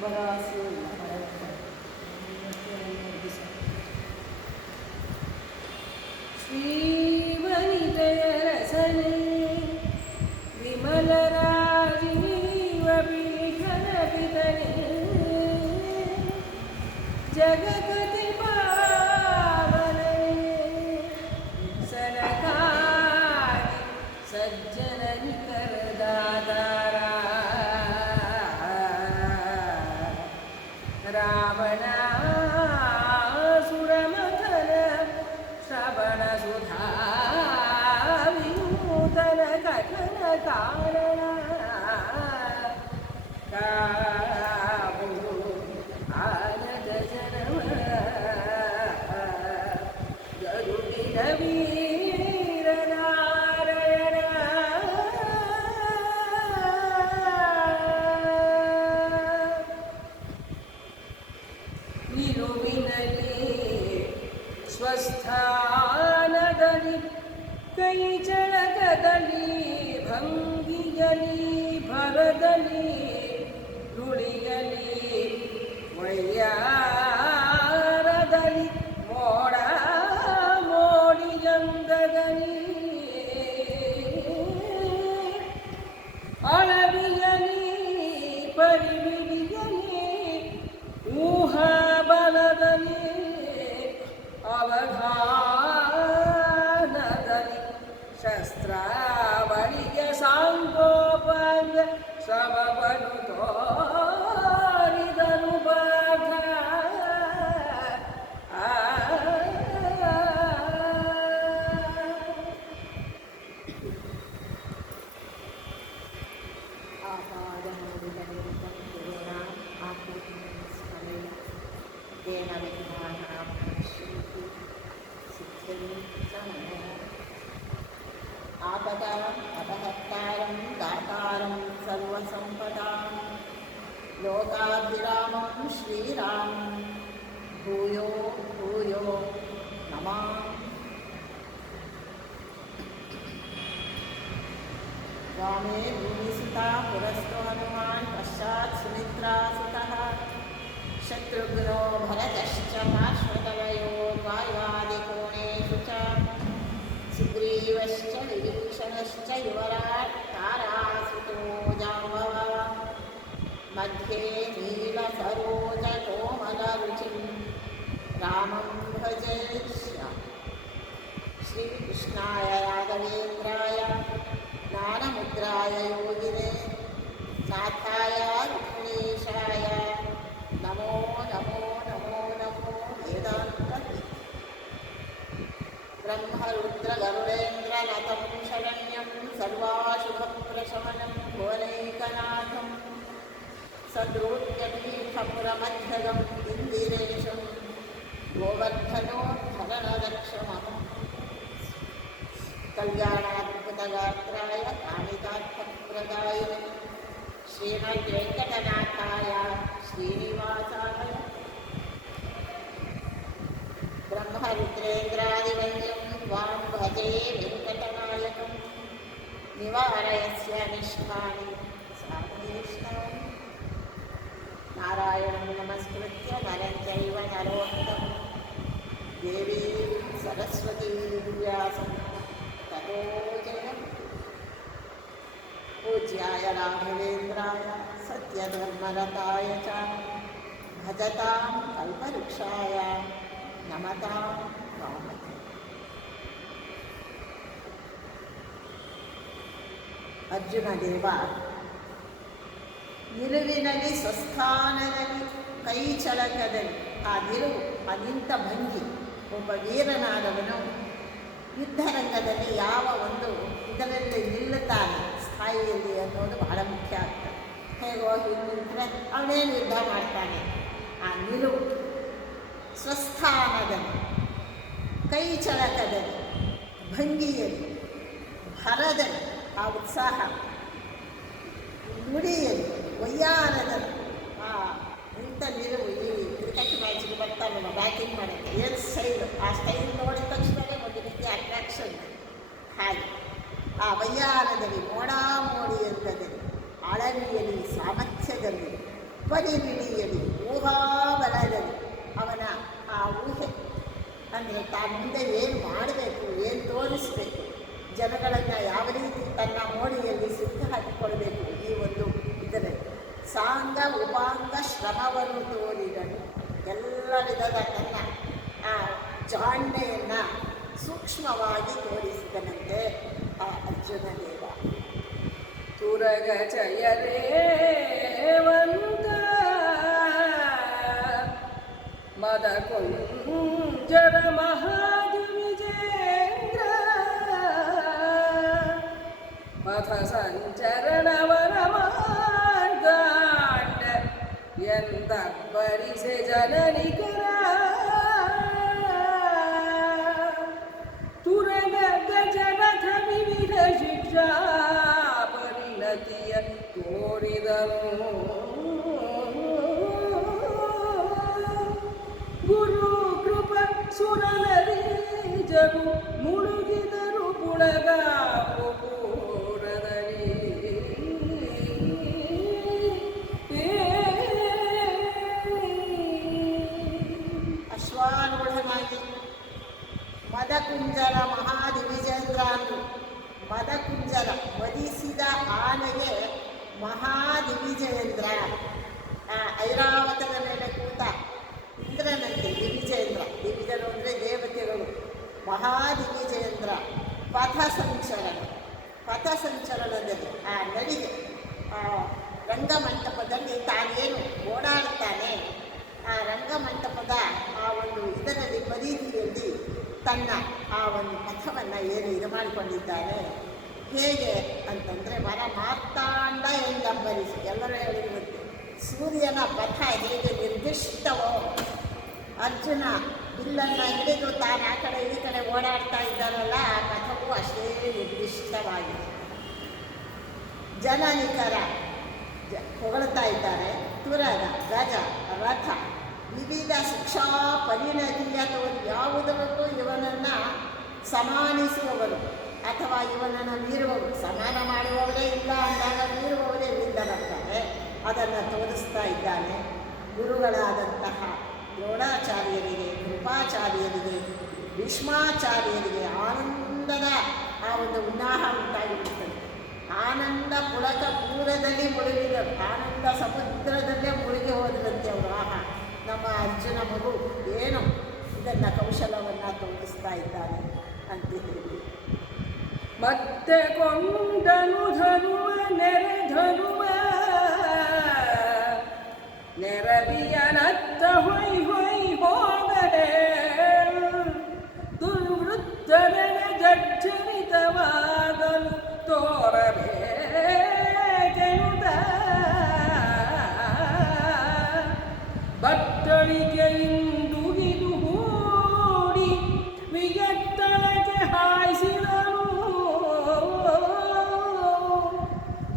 ಭರವಸೆ ಇಲ್ಲ. ಶ್ರೀವನಿತೆಯ ರಸನೆ ವಿಮಲ ರಾಜೀವ ಭೀಷಣ ಪಿತನೆ ಜಗಕತಿ ಪಾವನೆ ಸರಕಾರಿ ಸಜ್ಜನ ನಿಕರ ದಾದಾರ ರಾವಣ ಸುರಮಥನ ಶ್ರವಣ ಸುಧಾ ವಿನೂತನ ಕಥನ ಕಾರಣ ಕಾವುದು ಆನದ ಜನವ ಗರುಡಿನ ವೀರ ನಾರಾಯಣ ನಿಲುವಿನಲ್ಲಿ ಸ್ವಸ್ಥಾನದಲ್ಲಿ ಕೈ ಚಳಕದಲ್ಲಿ ಭಂಗಿಯಲಿ ಭರದಲ್ಲಿ ನುಡಿಯಲಿ ವಯ್ಯಾರದಲ್ಲಿ ಮೋಡ ಮೋಡಿಯಂಗದಲ್ಲಿ ಅಳವಿಯಲಿ ಪರಿವಿಡಿಯಲಿ ಊಹಾ ಬಲದಲ್ಲಿ ಅವಧಾನದಲ್ಲಿ ಶಸ್ತ್ರಾವಳಿಯ ಸಾಂಗೋಪಾಂಗ ಶ್ರಮವನ್ನು ತೋರಿದನು ಬಾಧ आपदाम् अपहर्तारं दातारं सर्वसम्पदां लोकाभिरामं श्रीरामं भूयो भूयो नमामि। वामे भूमिसुता पुरस्तो हनुमान् पश्चात् सुमित्रासुतः शत्रुघ्नो भरतश्च पार्श्वतनयो वायुवादिकोणेषु च सुग्रीवश्च विभीषणश्च युवराट् तारासुतो जाम्बवः मध्ये नीलसरोजकोमलरुचिं रामं भजे श्रीकृष्णाय राघवेन्द्राय ज्ञानमुद्राय योगिने नाथाय रुक्मिणीशाय नमो नमो नमो नमो वेदान्तके ब्रह्मरुद्रगरुडेन्द्रनतं शरण्यं सर्वाशुभप्रशमनं भुवनैकनाथं सद्रूप्यपीठपुरमध्यगम् इन्दिरेशं गोवर्धनोद्धरणरक्षमहं कल्याणाद्भुतगात्राय कामितार्थप्रदाय श्रीमद्वेङ्कटनाथाय श्रीनिवासाय ब्रह्मरुद्रेन्द्रादिवन्द्यं वां भजे वेङ्कटनायकं निवारयस्य निष्ठानि साधयेष्ठानि नारायणं नमस्कृत्य नरं चैव नरोत्तमं देवीं सरस्वतीं व्यासं ततो जयम्। पूज्याय राघवेन्द्राय सत्यधर्मरताय च भजतां कल्पवृक्षाय नमतां कामते। ಅರ್ಜುನ ದೇವ ನಿಲುವಿನಲ್ಲಿ ಸ್ವಸ್ಥಾನದಲ್ಲಿ ಕೈ ಚಳಕದಲ್ಲಿ ಆ ನಿಲುವು ಆ ನಿಂತ ಭಂಗಿ ಒಬ್ಬ ವೀರನಾದವನು ಯುದ್ಧರಂಗದಲ್ಲಿ ಯಾವ ಒಂದು ಇದರಲ್ಲಿ ನಿಲ್ಲುತ್ತಾನೆ ಸ್ಥಾಯಿಯಲ್ಲಿ ಅನ್ನೋದು ಬಹಳ ಮುಖ್ಯ ಆಗ್ತದೆ. ಹೇಗೋ ಹೀಗೆ ನಿಂತರೆ ಅವನೇನು ಯುದ್ಧ ಮಾಡ್ತಾನೆ. ಆ ನಿಲುವು ಸ್ವಸ್ಥಾನದಲ್ಲಿ ಕೈ ಚಳಕದಲ್ಲಿ ಭಂಗಿಯಲ್ಲಿ ಭರದಲ್ಲಿ ಆ ಉತ್ಸಾಹ ನುಡಿಯಲ್ಲಿ ವಯ್ಯಾರದಲ್ಲಿ ಆ ಇಂಥ ನಿಲುವು ಈ ಕ್ರಿಕೆಟ್ ಮ್ಯಾಚ್ಗೆ ಬರ್ತಾನಲ್ಲ ಬ್ಯಾಟಿಂಗ್ ಮಾಡೋಕ್ಕೆ ಏನು ಸ್ಟೈಲು ಆ ಸ್ಟೈಲ್ ನೋಡಿದ ತಕ್ಷಣವೇ ಒಂದು ರೀತಿಯ ಅಟ್ರಾಕ್ಷನ್. ಹಾಗೆ ಆ ವಯ್ಯಾರದಲ್ಲಿ ಮೋಡಾಮೋಡಿ ಎಂದಲ್ಲಿ ಅಳವಿಯಲ್ಲಿ ಸಾಮರ್ಥ್ಯದಲ್ಲಿ ಪರಿಬಿಡಿ ಅಂದರೆ ತಾನು ಮುಂದೆ ಏನು ಮಾಡಬೇಕು, ಏನು ತೋರಿಸಬೇಕು, ಜನಗಳನ್ನು ಯಾವ ರೀತಿ ತನ್ನ ಮೋಡಿಯಲ್ಲಿ ಸಿಕ್ಕಿ ಹಾಕಿಕೊಳ್ಬೇಕು, ಈ ಒಂದು ಇದರಲ್ಲಿ ಸಾಂಗ ಉಪಾಂಗ ಶ್ರಮವನ್ನು ತೋರಿದನು. ಎಲ್ಲ ವಿಧದ ತನ್ನ ಆ ಜಾಣ್ಮೆಯನ್ನು ಸೂಕ್ಷ್ಮವಾಗಿ ತೋರಿಸಿದನಂತೆ ಆ ಅರ್ಜುನ ದೇವ. ತುರಗ ಜಯ ರೇವಂತ ಮದ ಕುಂಜರ ಮಹಾದಿವಿಜೇಂದ್ರ ಪಥ ಸಂಚರಣವರ ಮಾರ್ಗಾಂಡ ಎಂದಬ್ಬರಿಸೆ ಜನನಿಕರ ತುರಗ ಗಜರಥ ವಿವಿಧ ಶಿಕ್ಷಾ ಪರಿಣತಿಯ ತೋರಿದನು. ಗುರು ಕೃಪ ಸುರನರೀಜರು ಮುಳುಗಿದರು ಪುಳಗಾವು ಪೂರದಲ್ಲಿ. ಅಶ್ವಾರೂಢನಾಗಿ ಮದಕುಂಜರ ಮಹಾದಿವಿಜೇಂದ್ರ ಅಂದರು. ಮದಕುಂಜರ ವಧಿಸಿದ ಆನೆಗೆ ಮಹಾದಿವಿಜೇಂದ್ರ, ಐರಾವತದ ಮೇಲೆ ಕೂತ ಇಂದ್ರನಂತೆ ದಿವಿಜೇಂದ್ರ. ದಿವಿಜರು ಅಂದರೆ ದೇವತೆಗಳು. ಮಹಾದಿವಿಜೇಂದ್ರ ಪಥಸಂಚಲನದಲ್ಲಿ ಆ ನಡಿಗೆ ರಂಗಮಂಟಪದಲ್ಲಿ ತಾನೇನು ಓಡಾಡ್ತಾನೆ, ಆ ರಂಗಮಂಟಪದ ಆ ಒಂದು ಇದರಲ್ಲಿ ಬರೀದಿಯಲ್ಲಿ ತನ್ನ ಆ ಒಂದು ಪಥವನ್ನು ಏನು ಇದು ಮಾಡಿಕೊಂಡಿದ್ದಾನೆ. ಹೇಗೆ ಅಂತಂದರೆ ವರ ಮಾರ್ತಾಂಡ ಎಂದಬ್ಬರಿಸಿ, ಎಲ್ಲರೂ ಹೇಳಿರುವಂತೆ ಸೂರ್ಯನ ಪಥ ಹೇಗೆ ನಿರ್ದಿಷ್ಟವೋ, ಅರ್ಜುನ ಬಿಲ್ಲನ್ನು ಹಿಡಿದು ತಾನು ಆ ಕಡೆ ಈ ಕಡೆ ಓಡಾಡ್ತಾ ಇದ್ದಾನಲ್ಲ, ಆ ಪಥವು ಅಷ್ಟೇ ನಿರ್ದಿಷ್ಟವಾಗಿದೆ. ಜನನಿಕರ ಹೊಗಳ್ತಾ ಇದ್ದಾರೆ. ತುರಗ ಗಜ ರಥ ವಿವಿಧ ಶಿಕ್ಷಾ ಪರಿಣತಿಯ ಯಾವುದರಲ್ಲೂ ಇವನನ್ನು ಸಮಾನಿಸುವವರು ಅಥವಾ ಇವನನ್ನು ಮೀರುವವರು, ಸಮಾನ ಮಾಡುವವರೇ ಇಲ್ಲ ಅಂದಾಗ ಮೀರುವವರೇ ಇಲ್ಲಿಂದ ಬರ್ತಾರೆ. ಅದನ್ನು ತೋರಿಸ್ತಾ ಇದ್ದಾನೆ. ಗುರುಗಳಾದಂತಹ ದ್ರೋಣಾಚಾರ್ಯರಿಗೆ, ಕೃಪಾಚಾರ್ಯರಿಗೆ, ಭೀಷ್ಮಾಚಾರ್ಯರಿಗೆ ಆನಂದದ ಆ ಒಂದು ಉನ್ನಾಹ ಉಂಟಾಗಿರುತ್ತದೆ. ಆನಂದ ಪುಳಕ ಪೂರದಲ್ಲಿ ಮುಳುಗಿದರು, ಆನಂದ ಸಮುದ್ರದಲ್ಲೇ ಮುಳುಗಿ ಹೋದರಂತೆ ಅವರು. ನಮ್ಮ ಅರ್ಜುನ ಮಗು ಏನು ಇದನ್ನು ಕೌಶಲವನ್ನು ತೋರಿಸ್ತಾ ಇದ್ದಾನೆ ಅಂತ ಹೇಳಿ ಮತ್ತೆ ಕೊಂಡನು ಧನುವ ನೆರೆಧನುವ ನೆರವಿಯನತ್ತ ಹೊಯ್ ಹೊಯ್ ಹೋದರೆ ದುರ್ವೃತ್ತರನ ಜರ್ಜರಿತವಾಗಲು ತೋರಬೇಕೆನುದ ಬಟ್ಟಳಿಗೆಯಿಂದುಗಿದು ಹೂಡಿ ವಿಯತ್ತಳಗೆ ಹಾಯಿಸಿದನು.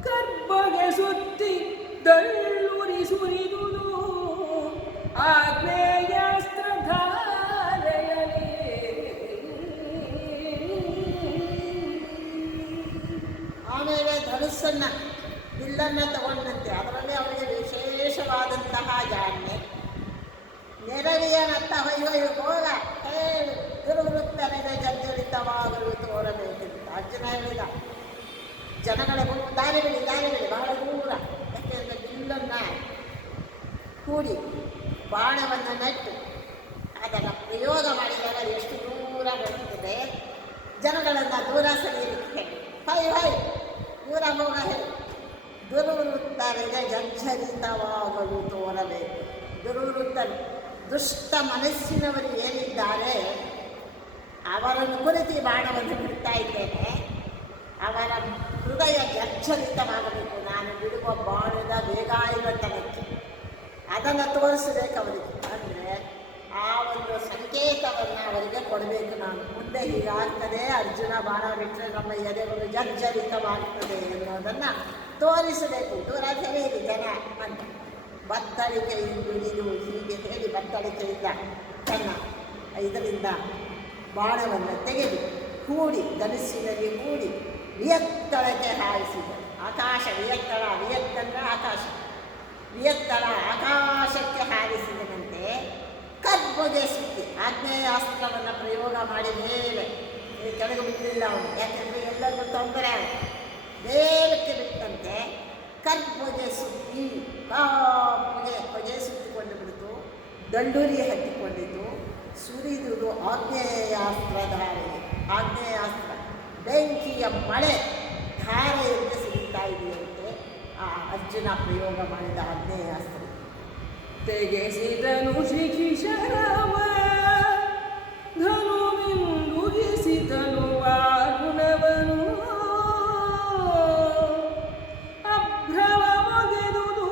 ಕರ್ಬಗೆ ಸುತ್ತಿ ದಳ್ಳುರಿ ಸುರಿದುದು ಆಗ್ನೇಯಾಸ್ತ್ರಧಾರೆಯಲಿ. ಆಮೇಲೆ ಧನುಸ್ಸನ್ನು ಬಿಲ್ಲನ್ನು ತಗೊಂಡಂತೆ ಅದರಲ್ಲಿ ಅವರಿಗೆ ವಿಶೇಷವಾದಂತಹ ಜಾಣ್ಮೆ. ನೆರವಿಯನತ್ತ ಹೊಯ್ಯೊಯ್ಯು ಹೋಗ ಹೇಳು ದುರ್ವೃತ್ತನಿಗೆ ಜರ್ಜರಿತವಾಗಲು ತೋರಬೇಕೆಂದು ಅರ್ಜುನ ಹೇಳಿದ. ಜನಗಳ ದಾರಿ ಬಿಡಿ ಬಹಳ ದೂರ. ಯಾಕೆಂದರೆ ಬಿಲ್ಲನ್ನು ಕೂಡಿ ಬಾಣವನ್ನು ನೆಟ್ಟು ಅದನ್ನು ಪ್ರಯೋಗ ಮಾಡಿದಾಗ ಎಷ್ಟು ದೂರ ಬರುತ್ತದೆ. ಜನಗಳನ್ನು ದೂರ ಸರಿಯಲಿಕ್ಕೆ ಹೈ ದೂರ ಹೋಗ ಹೇಳಿ ದುರ್ವೃತ್ತನಿಗೆ ಜರ್ಜರಿತವಾಗಲು ತೋರಬೇಕು. ದುರ್ವೃತ್ತರು ದುಷ್ಟ ಮನಸ್ಸಿನವರು ಏನಿದ್ದಾರೆ ಅವರನ್ನು ಕುರಿತು ಬಾಣವನ್ನು ಬಿಡ್ತಾ ಇದ್ದೇನೆ. ಅವರ ಹೃದಯ ಜರ್ಜರಿತವಾಗಬೇಕು. ನಾನು ಬಿಡುವ ಬಾಣದ ವೇಗಾಯುತನಕ್ಕೆ ಅದನ್ನು ತೋರಿಸಬೇಕು ಅವರಿಗೆ. ಅಂದರೆ ಆ ಒಂದು ಸಂಕೇತವನ್ನು ಅವರಿಗೆ ಕೊಡಬೇಕು. ನಾನು ಮುಂದೆ ಹೀಗಾಗ್ತದೆ, ಅರ್ಜುನ ಬಾಣ ಬಿಟ್ಟರೆ ನಮ್ಮ ಎದೆಗಳು ಜರ್ಜರಿತವಾಗ್ತದೆ ಎನ್ನುವುದನ್ನು ತೋರಿಸಬೇಕು. ದೂರ ಹೇಳಿರಿ ಜನ ಅಂತ ಬತ್ತಳಿಕೆಯಿಂದ ಹಿಡಿದು ಹೀಗೆ ಹೇಳಿ ಬತ್ತಳಿಕೆಯಿಂದ ತನ್ನ ಇದರಿಂದ ಬಾಣವನ್ನು ತೆಗೆದು ಹೂಡಿ ಧನುಸ್ಸಿನಲ್ಲಿ ಹೂಡಿ ವಿಯತ್ತಳಕ್ಕೆ ಹಾರಿಸಿದರು. ಆಕಾಶ ವಿಯತ್ತಂದರೆ ಆಕಾಶ, ವಿಯತ್ತಳ ಆಕಾಶಕ್ಕೆ ಹಾರಿಸಿದನಂತೆ ಕರ್ಬಗೆ ಸುತ್ತಿ ಆಗ್ನೇಯಾಸ್ತ್ರವನ್ನು ಪ್ರಯೋಗ ಮಾಡಿ ಮೇಲೆ ಕೆಳಗೆ ಬಿಡಲಿಲ್ಲ ಅವನು, ಯಾಕೆಂದರೆ ಎಲ್ಲರಿಗೂ ತೊಂದರೆ ಆಯಿತು. ಮೇಲಕ್ಕೆ ಬಿಟ್ಟಂತೆ ಕರ್ಬೊಗೆ ಸುತ್ತಿ ಹೊಗೆ ಸುತ್ತಿಕೊಂಡು ಬಿಡ್ತು, ದಂಡೂರಿ ಹತ್ತಿಕೊಂಡಿತು, ಸುರಿದುದು ಆಗ್ನೇಯಾಸ್ತ್ರಧಾರೆ. ಆಗ್ನೇಯಾಸ್ತ್ರ ಬೆಂಕಿಯ ಮಳೆ ಧಾರೆಯಿಂದ ಸುರಿತಾ ಇದೆಯಂತೆ ಆ ಅರ್ಜುನ ಪ್ರಯೋಗ ಮಾಡಿದ ಆಗ್ನೇಯಾಸ್ತ್ರ. ತೆಗೆಸಿದನು ಶಿಖಿಶರವ ಧನುವಿಂದುಗಿಸಿದನು ವಾರುಣವನು, ಅಭ್ರಮ ಮುಗಿದುದು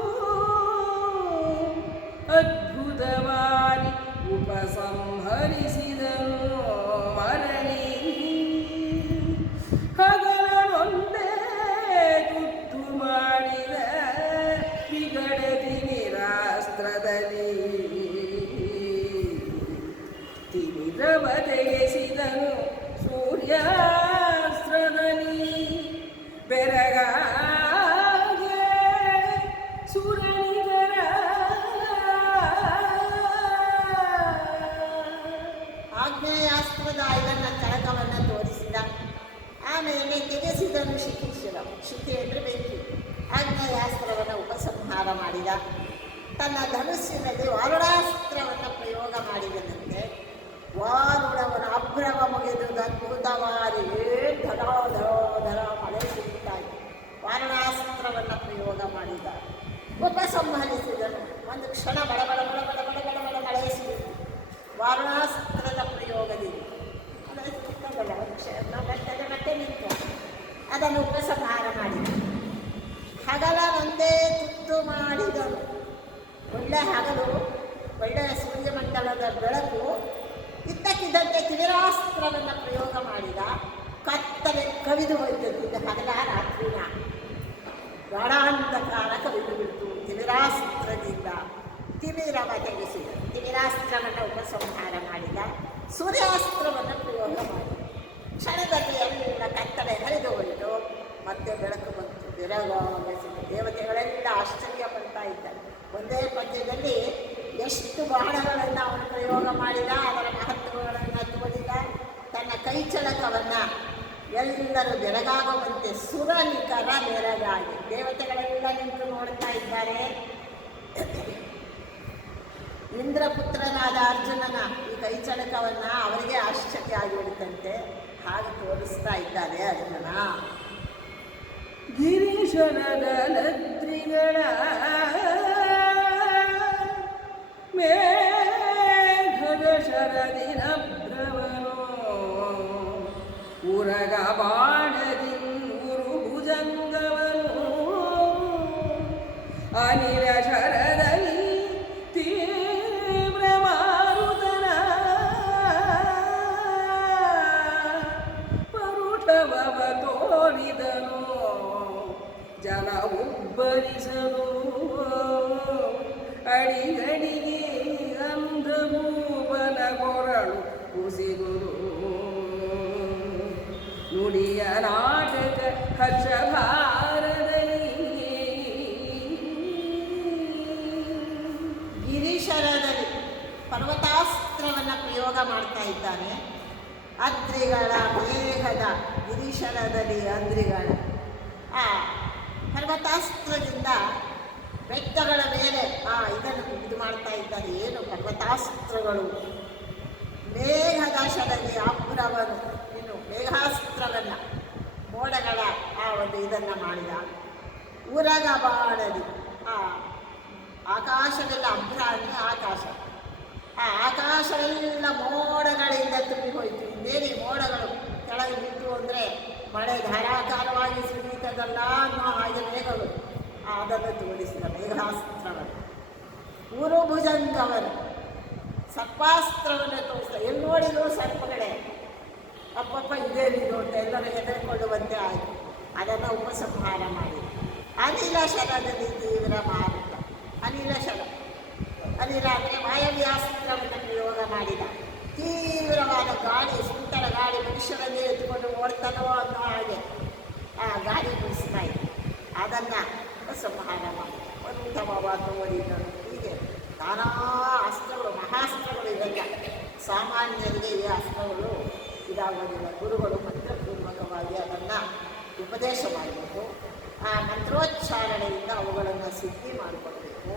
ಅದ್ಭುತವಾಗಿ ಉಪಸಂಹರಿಸಿದನು ಮರಳಿ. ಹಗಲನೊಂದೇ ತುತ್ತು ಮಾಡಿದ ವಿಗಡತಿ ನಿರಾಸ್ತ್ರದಲ್ಲಿ ತಿಮಿರವ ತೆಗೆಸಿದನು ಸೂರ್ಯಾಸ್ತ್ರದಲ್ಲಿ ಬೆರಗಾಗೆ ಸುರನಿಗರ ಆಗ್ನೇಯಾಸ್ತ್ರದ ಇದನ್ನ ಚಳಕವನ್ನು ತೋರಿಸಿದ. ಆಮೇಲೆ ತೆಗೆಸಿದನು ಶಿಖಿಶಿರ, ಶಿಖೆ ಅಂದರೆ ಬೆಂಕಿ. ಆಗ್ನೇಯಾಸ್ತ್ರವನ್ನು ಉಪಸಂಹಾರ ಮಾಡಿದ. ತನ್ನ ಧನುಸ್ಸಿನಲ್ಲಿ ವಾರುಣಾಸ್ತ್ರವನ್ನು ಪ್ರಯೋಗ ಮಾಡಿದನಂತೆ. ವಾರುಣವನ ಅಭ್ರಮ ಮುಗಿದು ಅದ್ಭುತವಾಗಿ ಧರ ಧರ ಧರ ಮಳೆ ಸುರಿತಾ ಇತ್ತು. ವಾರುಣಾಸ್ತ್ರವನ್ನು ಪ್ರಯೋಗ ಮಾಡಿದ. ಉಪಸಂಹರಿಸಿದನು. ಒಂದು ಕ್ಷಣ ಬಡ ಬಡ ಬಡ ಬಡ ಬಡ ಬಡ ಬಡ ಮಳೆ ಸುರಿತು ವಾರುಣಾಸ್ತ್ರದ ಪ್ರಯೋಗದಿಂದ. ಮಳೆ ಸುರಿತದಲ್ಲ, ಒಂದು ಕ್ಷಣ ಮತ್ತೆ ನಿಂತು ಅದನ್ನು ಉಪಸಂಹಾರ ಮಾಡಿದ. ಹಗಲನೊಂದೇ ತುತ್ತು ಮಾಡಿದನು. ಒಳ್ಳೆ ಹಗಲು, ಒಳ್ಳೆಯ ಸೂರ್ಯಮಂಡಲದ ಬೆಳಕು. ಇದ್ದಕ್ಕಿದ್ದಂತೆ ತಿಮಿರಾಸ್ತ್ರವನ್ನು ಪ್ರಯೋಗ ಮಾಡಿದ. ಕತ್ತಲೆ ಕವಿದು ಹೋಯ್ತದ್ದು. ಇದು ಹಗಲ ರಾತ್ರಿನ ಗಾಢಾಂಧಕಾರ ಕವಿದು ಬಿಡ್ತು ತಿಮಿರಾಸ್ತ್ರದಿಂದ. ತಿಮಿರವ ತೆಗೆಸಿದ. ತಿಮಿರಾಸ್ತ್ರವನ್ನು ಉಪಸಂಹಾರ ಮಾಡಿದ. ಸೂರ್ಯಾಸ್ತ್ರವನ್ನು ಪ್ರಯೋಗ ಮಾಡಿದ. ಕ್ಷಣದಲ್ಲಿ ಎಲ್ಲ ಕತ್ತಲೆ ಹರಿದು ಹೋಯಿತು. ಮತ್ತೆ ಬೆಳಕು ಬಂತು. ಬೆರಗಾಗಿಸಿದ. ದೇವತೆಗಳೆಲ್ಲ ಆಶ್ಚರ್ಯ ಪಡ್ತಾ ಇದ್ದಾರೆ. ಒಂದೇ ಪದ್ಯದಲ್ಲಿ ಎಷ್ಟು ಬಾಣಗಳನ್ನು ಅವನು ಪ್ರಯೋಗ ಮಾಡಿದ, ಅದರ ಮಹತ್ವಗಳನ್ನು ತೋರಿದ. ತನ್ನ ಕೈಚಳಕವನ್ನು ಎಲ್ಲರೂ ಬೆರಗಾಗುವಂತೆ ಸುರನಿಕರ ಬೆರಗಾಗಿ ದೇವತೆಗಳೆಲ್ಲ ನಿಂತು ನೋಡ್ತಾ ಇದ್ದಾರೆ. ಇಂದ್ರಪುತ್ರನಾದ ಅರ್ಜುನನ ಈ ಕೈಚಳಕವನ್ನು ಅವರಿಗೆ ಆಶ್ಚರ್ಯ ಆಗಿಬಿಡುತ್ತಂತೆ. ಹಾಗೆ ತೋರಿಸ್ತಾ ಇದ್ದಾರೆ ಅರ್ಜುನ. ಗಿರೀಶನದ ನದ್ರಿಗಳ ಮೇಘದ ಶರದಿನ ಭ್ರವನು, ಉರಗ ಬಾಣದಿಂಗುರು ಭುಜಂಗವನು, ಅನಿಲ ಶರದಲ್ಲಿ ತೀವ್ರ ಮಾರುತನ ಪರುಷವವ ತೋರಿದನು. ಜನ ಉಬ್ಬರಿಸಲು ಅಡಿಗಡಿಗೆ ಅಂಧಭೂಪನ ಕೊರಳು ಕುಸಿಗುರು. ನುಡಿಯ ನಾಟಕ ಹರ್ಷಭಾರದಲ್ಲಿ ಗಿರೀಶರದಲ್ಲಿ ಪರ್ವತಾಸ್ತ್ರವನ್ನು ಪ್ರಯೋಗ ಮಾಡ್ತಾ ಇದ್ದಾನೆ. ಅದ್ರಿಗಳ ಮೇಘದ ಗಿರೀಶರದಲ್ಲಿ ಅದ್ರಿಗಳ ಆ ಪರ್ವತಾಸ್ತ್ರದಿಂದ ಬೆಟ್ಟಗಳ ಮೇಲೆ ಇದನ್ನು ಇದು ಮಾಡ್ತಾ ಇದ್ದಾರೆ. ಏನು ಪರ್ವತಾಸ್ತ್ರಗಳು? ಮೇಘದ ಶರದಿ ಅಬ್ರವನು, ಇನ್ನು ಮೇಘಾಸ್ತ್ರವನ್ನು ಮೋಡಗಳ ಒಂದು ಇದನ್ನು ಮಾಡಿದ. ಉರಗ ಬಾಣದಿ ಆಕಾಶವೆಲ್ಲ ಅಬ್ರ ಅಂದರೆ ಆಕಾಶ. ಆ ಆಕಾಶವೆಲ್ಲ ಮೋಡಗಳಿಂದ ತುಂಬಿ ಹೋಯಿತು. ಇನ್ನೇನು ಮೋಡಗಳು ಕೆಳಗೆ ಬಿಟ್ಟು ಅಂದರೆ ಮಳೆ ಧಾರಾಕಾರವಾಗಿ ಸುರಿಯುತ್ತದಲ್ಲ ಅನ್ನೋ ಹಾಗೆ ಮೇಘಗಳು. ಅದನ್ನು ತೋರಿಸಿದ ಮೇಘಾಸ್ತ್ರವನ್ನು. ಊರುಭುಜಂಗವನು ಸರ್ಪಾಸ್ತ್ರವನ್ನು ತೋರಿಸಿದ. ಎಲ್ಲಿ ನೋಡಿದ್ರು ಸರ್ಪಗಳೇ, ಅಪ್ಪಪ್ಪ ಇದೇನಿದು ಅಂತ ಎಲ್ಲರೂ ಹೆದರಿಕೊಳ್ಳುವಂತೆ ಆಯಿತು. ಅದನ್ನು ಉಪಸಂಹಾರ ಮಾಡಿದ. ಅನಿಲ ಶರದಲ್ಲಿ ತೀವ್ರ ಮಾರುತ. ಅನಿಲ ಶರ, ಅನಿಲ ಅಂದರೆ ವಾಯವ್ಯಾಸ್ತ್ರವನ್ನು ಪ್ರಯೋಗ ಮಾಡಿದ. ತೀವ್ರವಾದ ಗಾಳಿ, ಸುಂಟರ ಗಾಳಿ, ಮನುಷ್ಯರನ್ನೇ ಎತ್ಕೊಂಡು ಓಡ್ತಾನೋ ಅನ್ನೋ ಹಾಗೆ ಆ ಗಾಳಿ ಬೀಸ್ತಾ ಇತ್ತು. ಅದನ್ನು ಉಪಸಂಹಾರ ಮಾಡಿ ಉತ್ತಮವಾದ ಓಡಿದನು. ಹೀಗೆ ನಾನಾ ಅಸ್ತ್ರಗಳು, ಮಹಾಸ್ತ್ರಗಳು ಇವೆಲ್ಲ ಸಾಮಾನ್ಯರಿಗೆ ಈ ಅಸ್ತ್ರಗಳು ಇದಾಗೋದಿಲ್ಲ. ಗುರುಗಳು ಮಂತ್ರಪೂರ್ವಕವಾಗಿ ಅದನ್ನು ಉಪದೇಶ ಮಾಡಬೇಕು. ಆ ಮಂತ್ರೋಚ್ಚಾರಣೆಯಿಂದ ಅವುಗಳನ್ನು ಸಿದ್ಧಿ ಮಾಡಿಕೊಳ್ಬೇಕು.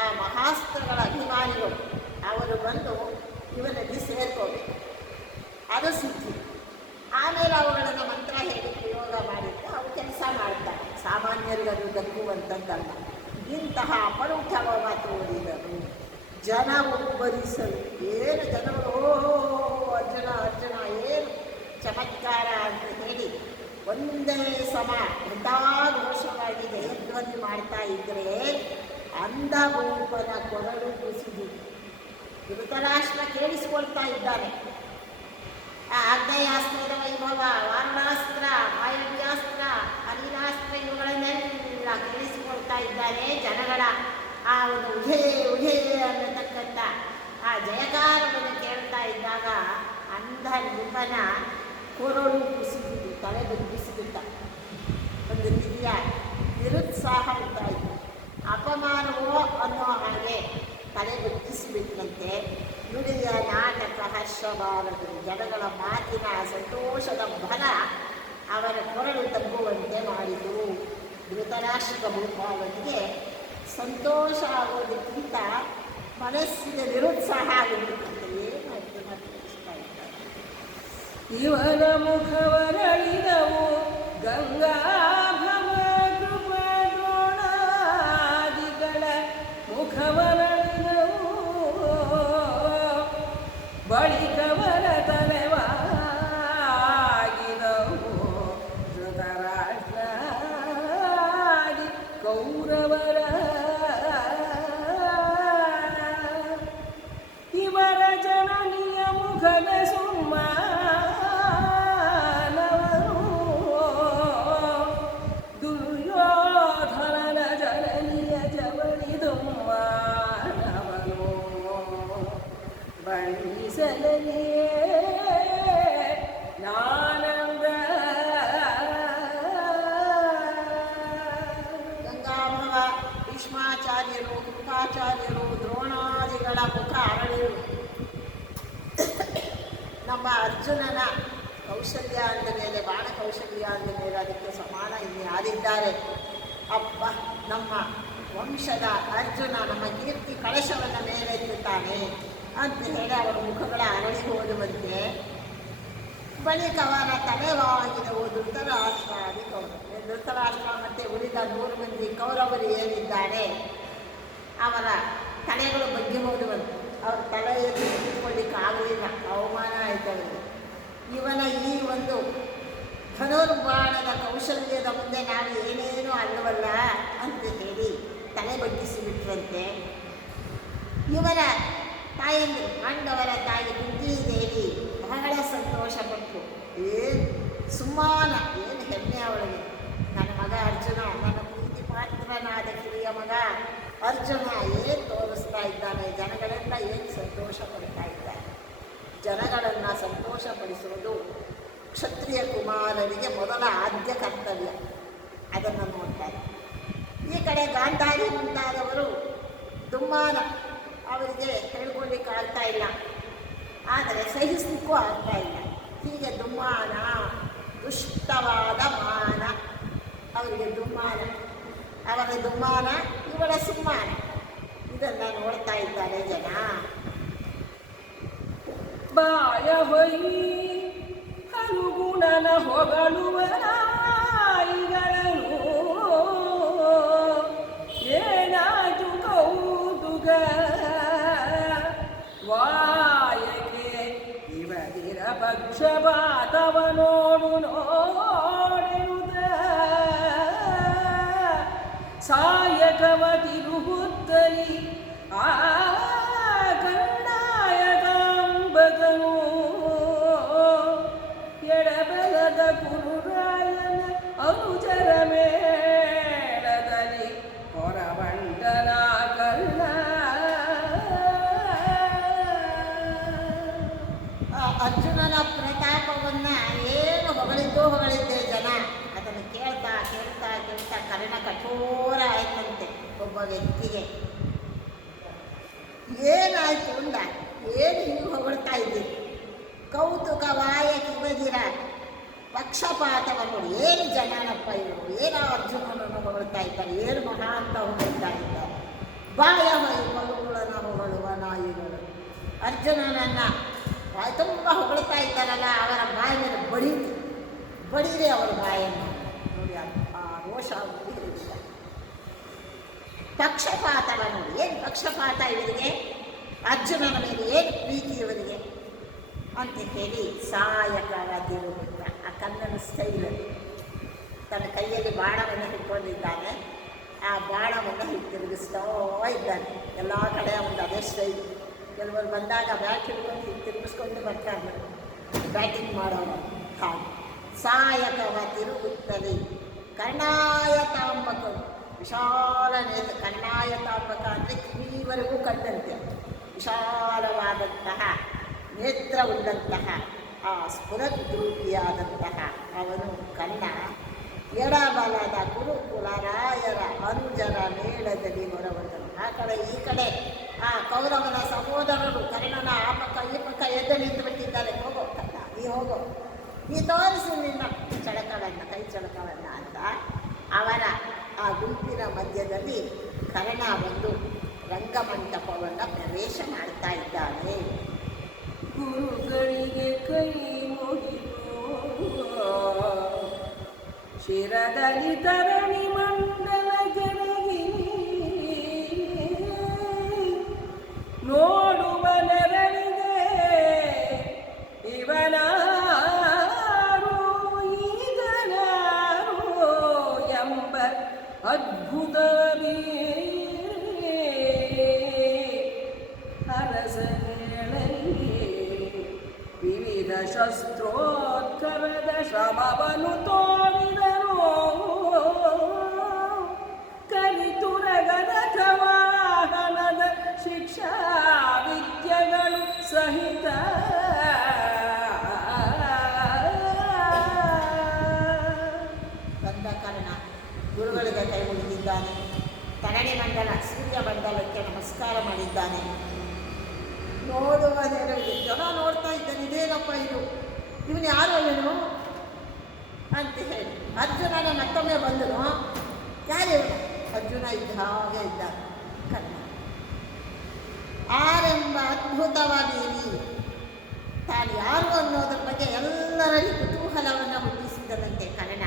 ಆ ಮಹಾಸ್ತ್ರಗಳ ಅಭಿಮಾನಿಗಳು ಅವರು ಬಂದು ಇವನಲ್ಲಿ ಸೇರ್ಕೋಬೇಕು, ಅದು ಸಿದ್ಧಿ. ಆಮೇಲೆ ಅವುಗಳನ್ನು ಮಂತ್ರ ಹೇಳಿ ಪ್ರಯೋಗ ಮಾಡಿದ್ರೆ ಅವು ಕೆಲಸ ಮಾಡ್ತಾರೆ. ಸಾಮಾನ್ಯರಿಗೆ ಅದು ದಕ್ಕುವಂಥದ್ದಲ್ಲ. ಇಂತಹ ಅಪರೂಪವ ತೋರಿದರು ಜನ ಉಬ್ಬರಿಸಲು. ಏನು ಜನಗಳು ಅರ್ಜುನ ಅರ್ಜುನ ಏನು ಚಮತ್ಕಾರ ಅಂತ ಹೇಳಿ ಒಂದೇ ಸಮ ಘೋಷವಾಗಿ ಜಯಧ್ವನಿ ಮಾಡ್ತಾ ಇದ್ದರೆ ಅಂಧಭೂಪನ ಕೊರಳು ಕುಸಿದು ಧೃತರಾಷ್ಟ್ರ ಕೇಳಿಸ್ಕೊಳ್ತಾ ಇದ್ದಾನೆ. ಆ ಆಗ್ನೇಯಾಸ್ತ್ರದ ವೈಭವ, ವಾರಣಾಸ್ತ್ರ, ವಾಯವ್ಯಾಸ್ತ್ರ, ಅನಿಲಾಸ್ತ್ರ ಇವುಗಳನ್ನೆಲ್ಲ ಕೇಳಿಸಿಕೊಳ್ತಾ ಇದ್ದಾರೆ. ಜನಗಳ ಆ ಒಂದು ಉಹೇ ಅನ್ನತಕ್ಕಂಥ ಆ ಜಯಕಾರವನ್ನು ಕೇಳ್ತಾ ಇದ್ದಾಗ ಅಂಧ ನೃಪನ ಕೊರಳು ಕುಸಿದಿದ್ದು, ತಲೆ ಬಗ್ಗಿಸಿಬಿಟ್ಟ. ಒಂದು ರೀತಿಯ ನಿರುತ್ಸಾಹ ಉಂಟಾಯಿತು. ಅಪಮಾನವೋ ಅನ್ನೋ ಹಾಗೆ ತಲೆ ಬಗ್ಗಿಸಿಬಿಟ್ಟಂತೆ. ನುಡಿಯ ನಾಟಕ ಹರ್ಷಬಾರದು. ಜನಗಳ ಮಾತಿನ ಸಂತೋಷದ ಬಲ ಅವರ ಕೊರಳು ತಗ್ಗುವಂತೆ ಮಾಡಿತು. ಧೃತರಾಷ್ಟ್ರ ಭೂಪಾಲನಿಗೆ ಸಂತೋಷ ಆಗೋದಕ್ಕಿಂತ ಮನಸ್ಸಿನ ನಿರುತ್ಸಾಹ ಆಗೋದಕ್ಕಿಂತ ಏನಾಯ್ತು ತಿಳಿಸ್ತಾ ಇದ್ದಾರೆ. ಇವನ ಮುಖವರಳಿದವು ಗಂಗಾಭವ ಕೃಪಾ ದ್ರೋಣಾದಿಗಳ ಮುಖವರಳಿದವು. ಬಳಿಕವರ ತಲೆವಾಗಿದವು ಧೃತರಾಷ್ಟ್ರಾದಿ ಕೌರವರ. ಇವರ ಜನನಿಯ ಮುಖದ ಸುಮ್ಮಾನವರು ದುರ್ಯೋಧನನ ಜನನಿಯ ಜವಳಿದು ಮಾನವನು ಬಣ್ಣಿಸಲೇ ನಾನಂದ. ಗಂಗಾಭವ ಭೀಷ್ಮಾಚಾರ್ಯರು, ಕೃಪಾಚಾರ್ಯರು, ದ್ರೋಣಾದಿಗಳ ಮುಖ ಅರಳಿರು. ನಮ್ಮ ಅರ್ಜುನನ ಕೌಶಲ್ಯ ಅಂದ ಮೇಲೆ, ಬಾಣ ಕೌಶಲ್ಯ ಅಂದ ಮೇಲೆ ಅದಕ್ಕೆ ಸಮಾನ ಇಲ್ಲಿ ಯಾರಿದ್ದಾರೆ? ಅಪ್ಪ, ನಮ್ಮ ವಂಶದ ಅರ್ಜುನ ನಮ್ಮ ಕೀರ್ತಿ ಕಳಶವನ್ನು ಮೇಲೆತ್ತುತ್ತಾನೆ ಅಂತ ಹೇಳಿ ಅವರ ಮುಖಗಳ ಅರಳಿ ಹೋಗುವಂತೆ. ಬಳಿಕ ಅವರ ತಲೆವಾಗಿದವು ಧೃತರಾಷ್ಟ್ರಾದಿ ಕೌರವ. ಧೃತರಾಷ್ಟ್ರ ಮತ್ತು ಉಳಿದ 100 ಮಂದಿ ಕೌರವರು ಏನಿದ್ದಾರೆ ಅವರ ತಲೆಗಳು ಬಗ್ಗೆ ಹೋದುವಂತೆ. ಅವ್ರ ತಲೆಯಲ್ಲಿ ನಿಂತ್ಕೊಳ್ಳಿಕ್ಕೆ ಆಗಲಿಲ್ಲ, ಅವಮಾನ ಆಯಿತು ಅವರಿಗೆ. ಇವನ ಈ ಒಂದು ಧನುರ್ಬಾಣದ ಕೌಶಲ್ಯದ ಮುಂದೆ ನಾವು ಏನೇನೂ ಅಲ್ಲವಲ್ಲ ಅಂತ ಹೇಳಿ ತಲೆ ಬಗ್ಗಿಸಿಬಿಟ್ರಂತೆ. ಇವರ ತಾಯಿಯಂದು ಪಾಂಡವರ ತಾಯಿ ಕುಂತಿದೇವಿ ಬಹಳ ಸಂತೋಷಪಟ್ಟರು. ಏನು ಸುಮ್ಮಾನ, ಏನು ಹೆಮ್ಮೆ ಅವಳಿಗೆ. ನನ್ನ ಮಗ ಅರ್ಜುನ, ನನ್ನ ಪ್ರೀತಿ ಪಾತ್ರನಾದ ಕಿರಿಯ ಮಗ ಅರ್ಜುನ ಏನು ತೋರಿಸ್ತಾ ಇದ್ದಾನೆ, ಜನಗಳೆಲ್ಲ ಏನು ಸಂತೋಷ ಪಡ್ತಾ ಇದ್ದಾರೆ. ಜನಗಳನ್ನು ಸಂತೋಷಪಡಿಸುವುದು ಕ್ಷತ್ರಿಯ ಕುಮಾರರಿಗೆ ಮೊದಲ ಆದ್ಯ ಕರ್ತವ್ಯ. ಅದನ್ನು ನೋಡ್ತಾರೆ. ಈ ಕಡೆ ಗಾಂಧಾರಿ ಮುಂತಾದವರು ದುಮ್ಮಾನ, ಅವರಿಗೆ ಹೇಳ್ಕೊಳ್ಳಿಕ್ಕೆ ಆಗ್ತಾ ಇಲ್ಲ, ಆದರೆ ಸಹಿಸಲಿಕ್ಕೂ ಆಗ್ತಾ ಇಲ್ಲ. ಹೀಗೆ ದುಮ್ಮಾನ, ದುಷ್ಟವಾದ ಮಾನ, ಅವರಿಗೆ ದುಮ್ಮಾನ, ಅವರ ದುಮ್ಮಾನ, ಇವಳ ಸುಮ್ಮಾನ. ಇದನ್ನು ನೋಡ್ತಾ ಇದ್ದಾರೆ ಜನ. ಬಾಯ ಹೊಯ್ ಹನುಗುಣನ ಹೊಗಳುವ ನಾಯಿಗಳನ್ನು ಏನಾಯ್ತು ಕೌತುಕ ವಾಯಕೆ ಇವದಿರ ಪಕ್ಷಪಾತವ ನೋಡು ನೋಡಿರುತ್ತ ಸಾಯಕವ ತಿರುಗುತ್ತಲಿ ಆ ಕಂಡಾಯಕಾಂಬಕನು ಎಡಬಲದ ಕುರುರಾಯನ ಅನುಚರ ಮೇಳದಲ್ಲಿ ಹೊರಬಂಟನ ಕರ್ಣ. ಅರ್ಜುನನ ಪ್ರತಾಪವನ್ನು ಏನು ಹೊಗಳಿದ್ದೆ ಜನ. ಅದನ್ನು ಕೇಳ್ತಾ ಕೇಳ್ತಾ ಕೇಳ್ತಾ ಕರ್ಣ ಕಠೋರ ಆಯ್ತಂತೆ ಒಬ್ಬ ವ್ಯಕ್ತಿಗೆ. ಏನಾಯಿತು ಅಂದ, ಏನು ಹೀಗೆ ಹೊಗಳ್ತಾ ಇದ್ದೀರಿ? ಕೌತುಕವಾಯ ಕಿವದಿರ ಪಕ್ಷಪಾತವ ನೋಡಿ. ಏನು ಜನನಪ್ಪ ಇವರು, ಏನೋ ಅರ್ಜುನನನ್ನು ಹೊಗಳ್ತಾ ಇದ್ದಾರೆ, ಏನು ಮಹಾ ಅಂತ ಹೊಗಳ್ತಾ ಇದ್ದಾರೆ. ಬಾಯ ಮಗುಗಳನ್ನು ಹೊಗಳುವ ನಾಯಿಗಳು. ಅರ್ಜುನನನ್ನು ಬಾಯಿ ತುಂಬ ಹೊಗಳ್ತಾ ಇದ್ದಾರಲ್ಲ, ಅವರ ಬಾಯಿ ಮೇಲೆ ಬಡೀರಿ ಅವರ ಬಾಯನ್ನು ನೋಡಿ. ಆ ರೋಷ ಹೇಳಿದ್ದಾರೆ. ಪಕ್ಷಪಾತವ ನೋಡಿ. ಏನು ಪಕ್ಷಪಾತ ಇವರಿಗೆ? ಅರ್ಜುನನ ಮೇಲೆ ಏನು ಪ್ರೀತಿ ಇವರಿಗೆ ಅಂತ ಹೇಳಿ ಸಾಯಕರ ತಿರುಗುತ್ತ ಆ ಕನ್ನಡ ಸ್ಟೈಲಲ್ಲಿ ತನ್ನ ಕೈಯಲ್ಲಿ ಬಾಣವನ್ನು ಹಿಡ್ಕೊಂಡಿದ್ದಾನೆ. ಆ ಬಾಣವನ್ನು ತಿರುಗಿಸ್ತಾ ಇದ್ದಾನೆ. ಎಲ್ಲ ಕಡೆ ಒಂದು ಅದೇ ಸ್ಟೈಲ್. ಕೆಲವರು ಬಂದಾಗ ಬ್ಯಾಟ್ ಹಿಡ್ಕೊಂಡು ತಿರುಗಿಸ್ಕೊಂಡು ಬರ್ತಾರೆ ಬ್ಯಾಟಿಂಗ್ ಮಾಡೋರು. ಹಾಗೆ ಸಾಯಕವ ತಿರುಗುತ್ತಲೇ ಕರ್ಣಾಯ ತಾಂಬಕರು ವಿಶಾಲ ನೇತ್ರ. ಕರ್ಣಾಯ ತಾಂಬಕ ಅಂದರೆ ಕಿವಿವರೆಗೂ ಕಂಡಂತೆ ವಿಶಾಲವಾದಂತಹ ನೇತ್ರವುಳ್ಳಂತಹ ಆ ಸ್ಫುರದ್ರೂಪಿಯಾದಂತಹ ಅವನು ಕನ್ನ ಎಡಬಲದ ಕುರುಕುಲರಾಯರ ಅನುಜರ ಮೇಳದಲ್ಲಿ ಹೊರಬಂದನು. ಆ ಕಡೆ ಈ ಕಡೆ ಆ ಕೌರವನ ಸಹೋದರರು ಕರ್ಣನ ಆ ಪಕ್ಕ ಈ ಪಕ್ಕ ಎದ್ದು ನಿಂತು ಬಿಟ್ಟಿದ್ದಾರೆ. ಹೋಗೋ ಕನ್ನ, ನೀ ಹೋಗೋ, ನೀ ತೋರಿಸು ನಿನ್ನ ಚಳಕವನ್ನು, ಕೈ ಚಳಕವನ್ನು ಅಂತ ಅವರ ಆ ಗುಂಪಿನ ಮಧ್ಯದಲ್ಲಿ ಕರ್ಣ ಬಂದು ರಂಗಮಂಟಪವನ್ನು ಪ್ರವೇಶ ಮಾಡ್ತಾ ಇದ್ದಾನೆ. ಗುರುಗಳಿಗೆ ಕೈ ಮುಗಿದು ಶಿರದಲ್ಲಿ ತರಣಿ ಮಂಡಲ ಗೆಳಗಿ ನೋಡುವ ನೆರಳಿಗೆ ಇವನಾರು ಈಗನಾರು ಎಂಬ ಅದ್ಭುತ ವಿವಿಧ ಶಸ್ತ್ರೋತ್ಕರದ ಶ್ರಮವನ್ನು ತೋರಿದರು. ಕಲಿತುರಗದ ವಾಹನದ ಶಿಕ್ಷಾ ವಿದ್ಯೆಗಳು ಸಹಿತ ಬಂದ ಕಾರಣ ಗುರುಗಳಿಗೆ ಕೈ ಮುಗಿದಿದ್ದಾನೆ. ತರಣಿ ಮಂಡಲ ಸೂರ್ಯ ಮಂಡಲಕ್ಕೆ ನಮಸ್ಕಾರ ಮಾಡಿದ್ದಾನೆ. ನೋಡುವ ನೆರಳಿಗೆ ಜನ ನೋಡ್ತಾ ಇದ್ದಾನೆ, ಇದೇನಪ್ಪ ಇದು, ಇವನು ಯಾರು ಇವನು ಅಂತ ಹೇಳಿ ಅರ್ಜುನನ ಮತ್ತೊಮ್ಮೆ ಬಂದನು. ಯಾರಿವನು? ಅರ್ಜುನ ಇದ್ದ ಹಾಗೆ ಇದ್ದ ಕರ್ಣ. ಆರೆಂಬ ಅದ್ಭುತವ ಬೀರಿ ತಾನು ಯಾರು ಅನ್ನೋದ್ರ ಬಗ್ಗೆ ಎಲ್ಲರಲ್ಲಿ ಕುತೂಹಲವನ್ನು ಹುಟ್ಟಿಸಿದನಂತೆ ಕರ್ಣ.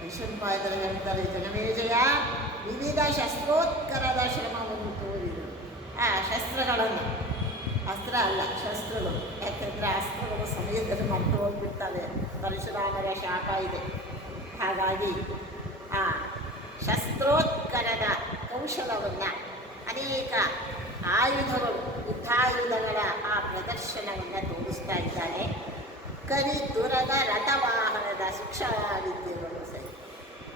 ವೈಶಂಪಾಯನರು ಹೇಳ್ತಾರೆ, ಜನಮೇಜಯ ವಿವಿಧ ಶಸ್ತ್ರೋತ್ಕರದ ಶ್ರಮವನ್ನು ತೋರಿದರು. ಆ ಶಸ್ತ್ರಗಳನ್ನು, ಅಸ್ತ್ರ ಅಲ್ಲ ಶಸ್ತ್ರಗಳು, ಯಾಕೆಂದರೆ ಅಸ್ತ್ರಗಳು ಸಮಯದಲ್ಲಿ ಮರೆತು ಹೋಗ್ಬಿಡ್ತವೆ. ಪರಶುರಾಮರ ಶಾಪ ಇದೆ. ಹಾಗಾಗಿ ಆ ಶಸ್ತ್ರೋತ್ಕರದ ಕೌಶಲವನ್ನು, ಅನೇಕ ಆಯುಧಗಳು, ಯುದ್ಧಾಯುಧಗಳ ಆ ಪ್ರದರ್ಶನವನ್ನು ತೋರಿಸ್ತಾ ಇದ್ದಾನೆ. ಕರಿ ದುರದ ರಥವಾಹನದ ಶಿಕ್ಷಾವಿದ್ಯೆಗಳು ಸರಿ,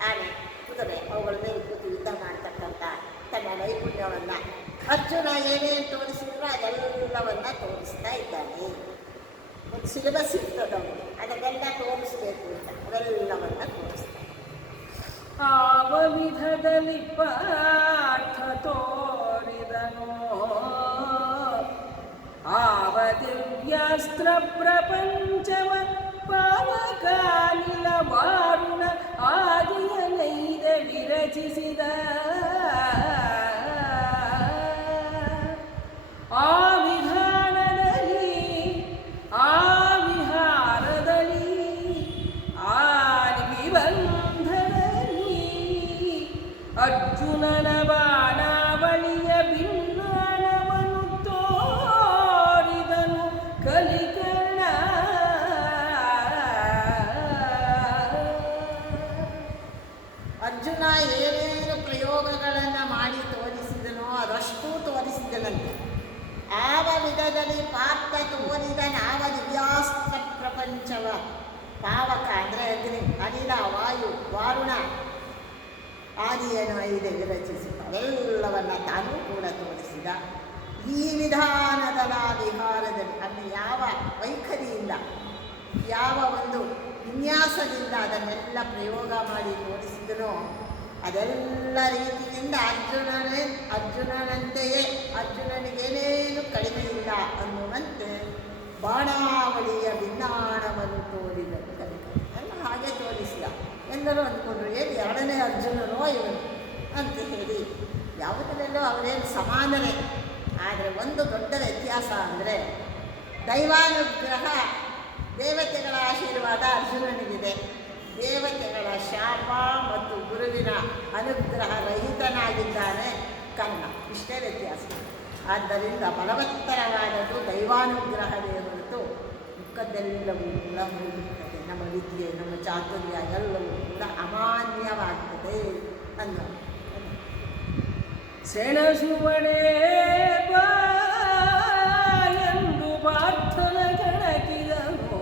ಆನೆ, ಕುದುರೆ, ಅವುಗಳ ಮೇಲೆ ಕೂತು ಯುದ್ಧ ಮಾಡ್ತಕ್ಕಂಥ ತನ್ನ ನೈಪುಣ್ಯವನ್ನು ಅರ್ಜುನ ಏನೇನು ತೋರಿಸಿದ್ರು ಅದೆಲ್ಲವನ್ನು ತೋರಿಸ್ತಾ ಇದ್ದಾನೆ. ಒಂದು ಸಿಲೆಬಸ್ ಇರ್ತದೆ ಅವನು, ಅದನ್ನೆಲ್ಲ ತೋರಿಸ್ಬೇಕು ಅಂತ ಅವೆಲ್ಲವನ್ನು ತೋರಿಸ್ತಾನೆ. ಆವ ವಿಧದಲ್ಲಿ ಪಾಠ ತೋರಿದನೋ ಆವ ದಿವ್ಯಾಸ್ತ್ರ ಪ್ರಪಂಚವ ಪಾವಕಾನಿಲ ವಾರುಣ ಆದಿಯ ನೈದ ವಿರಚಿಸಿದ ಆ ವಿಧಾನದಲ್ಲಿ, ಆ ವಿಹಾರದಲ್ಲಿ, ಆ ನಿಬಂಧದಲ್ಲಿ ಅರ್ಜುನನ ಬಾಣಾವಳಿಯ ಭಿನ್ನಾಣವನ್ನು ತೋರಿದನು ಕಲಿಕರ್ಣ. ಅರ್ಜುನ ಏನೇನು ಪ್ರಯೋಗಗಳನ್ನು ಮಾಡಿ ತೋರಿಸಿದನೋ ಅದಷ್ಟೂ ತೋರಿಸಿದನಂತೆ. ಆವ ವಿಧದಲ್ಲಿ ಪಾರ್ಥ ತೋರಿದ ನಾವ ದಿವ್ಯಾಸ್ತ್ರ ಪ್ರಪಂಚವ, ಪಾವಕ ಅಂದರೆ ಅಗ್ನಿ, ಅನಿಲ, ವಾಯು, ವಾರುಣ ಆದಿಯನ್ನು ಐದೆ ವಿರಚಿಸಿದ ಅವೆಲ್ಲವನ್ನು ತಾನೂ ಕೂಡ ತೋರಿಸಿದ. ಈ ವಿಧಾನದ ವಿಹಾರದಲ್ಲಿ ಅಲ್ಲಿ ಯಾವ ವೈಖರಿಯಿಂದ, ಯಾವ ಒಂದು ವಿನ್ಯಾಸದಿಂದ ಅದನ್ನೆಲ್ಲ ಪ್ರಯೋಗ ಮಾಡಿ ತೋರಿಸಿದನೋ ಅದೆಲ್ಲ ರೀತಿಯಿಂದ ಅರ್ಜುನನಂತೆಯೇ ಅರ್ಜುನನಿಗೇನೇನು ಕಡಿಮೆ ಇಲ್ಲ ಅನ್ನುವಂತೆ ಬಾಣಾವಳಿಯ ಭಿನ್ನಾಣವನ್ನು ತೋರಿದರು ಕಲಿಕರು ಎಲ್ಲ ಹಾಗೆ ತೋರಿಸಿದ. ಎಲ್ಲರೂ ಅಂದ್ಕೊಂಡ್ರು ಏನು ಎರಡನೇ ಅರ್ಜುನನೋ ಇವನು ಅಂತ ಹೇಳಿ. ಯಾವುದರಲ್ಲೂ ಅವರೇನು ಸಮಾನರೇ. ಆದರೆ ಒಂದು ದೊಡ್ಡ ವ್ಯತ್ಯಾಸ ಅಂದರೆ ದೈವಾನುಗ್ರಹ, ದೇವತೆಗಳ ಆಶೀರ್ವಾದ ಅರ್ಜುನನಿಗಿದೆ. ದೇವತೆಗಳ ಶಾಪ ಮತ್ತು ಗುರುವಿನ ಅನುಗ್ರಹ ರಹಿತನಾಗಿದ್ದಾನೆ ಕರ್ಣ. ಇಷ್ಟೇ ವ್ಯತ್ಯಾಸ. ಆದ್ದರಿಂದ ಬಲವತ್ತರವಾದದ್ದು ದೈವಾನುಗ್ರಹವೇ ಹೊರತು ಮುಖದೆಲ್ಲವೂ ಕೂಡ ಹೋಗುತ್ತದೆ. ನಮ್ಮ ವಿದ್ಯೆ, ನಮ್ಮ ಚಾತುರ್ಯ ಎಲ್ಲವೂ ಕೂಡ ಅಮಾನ್ಯವಾಗ್ತದೆ ಅನ್ನೋ ಸೆಣಸುವಡೆ ಎಂದು ಪಾರ್ಥನ ಕೆಣಕಿದನು.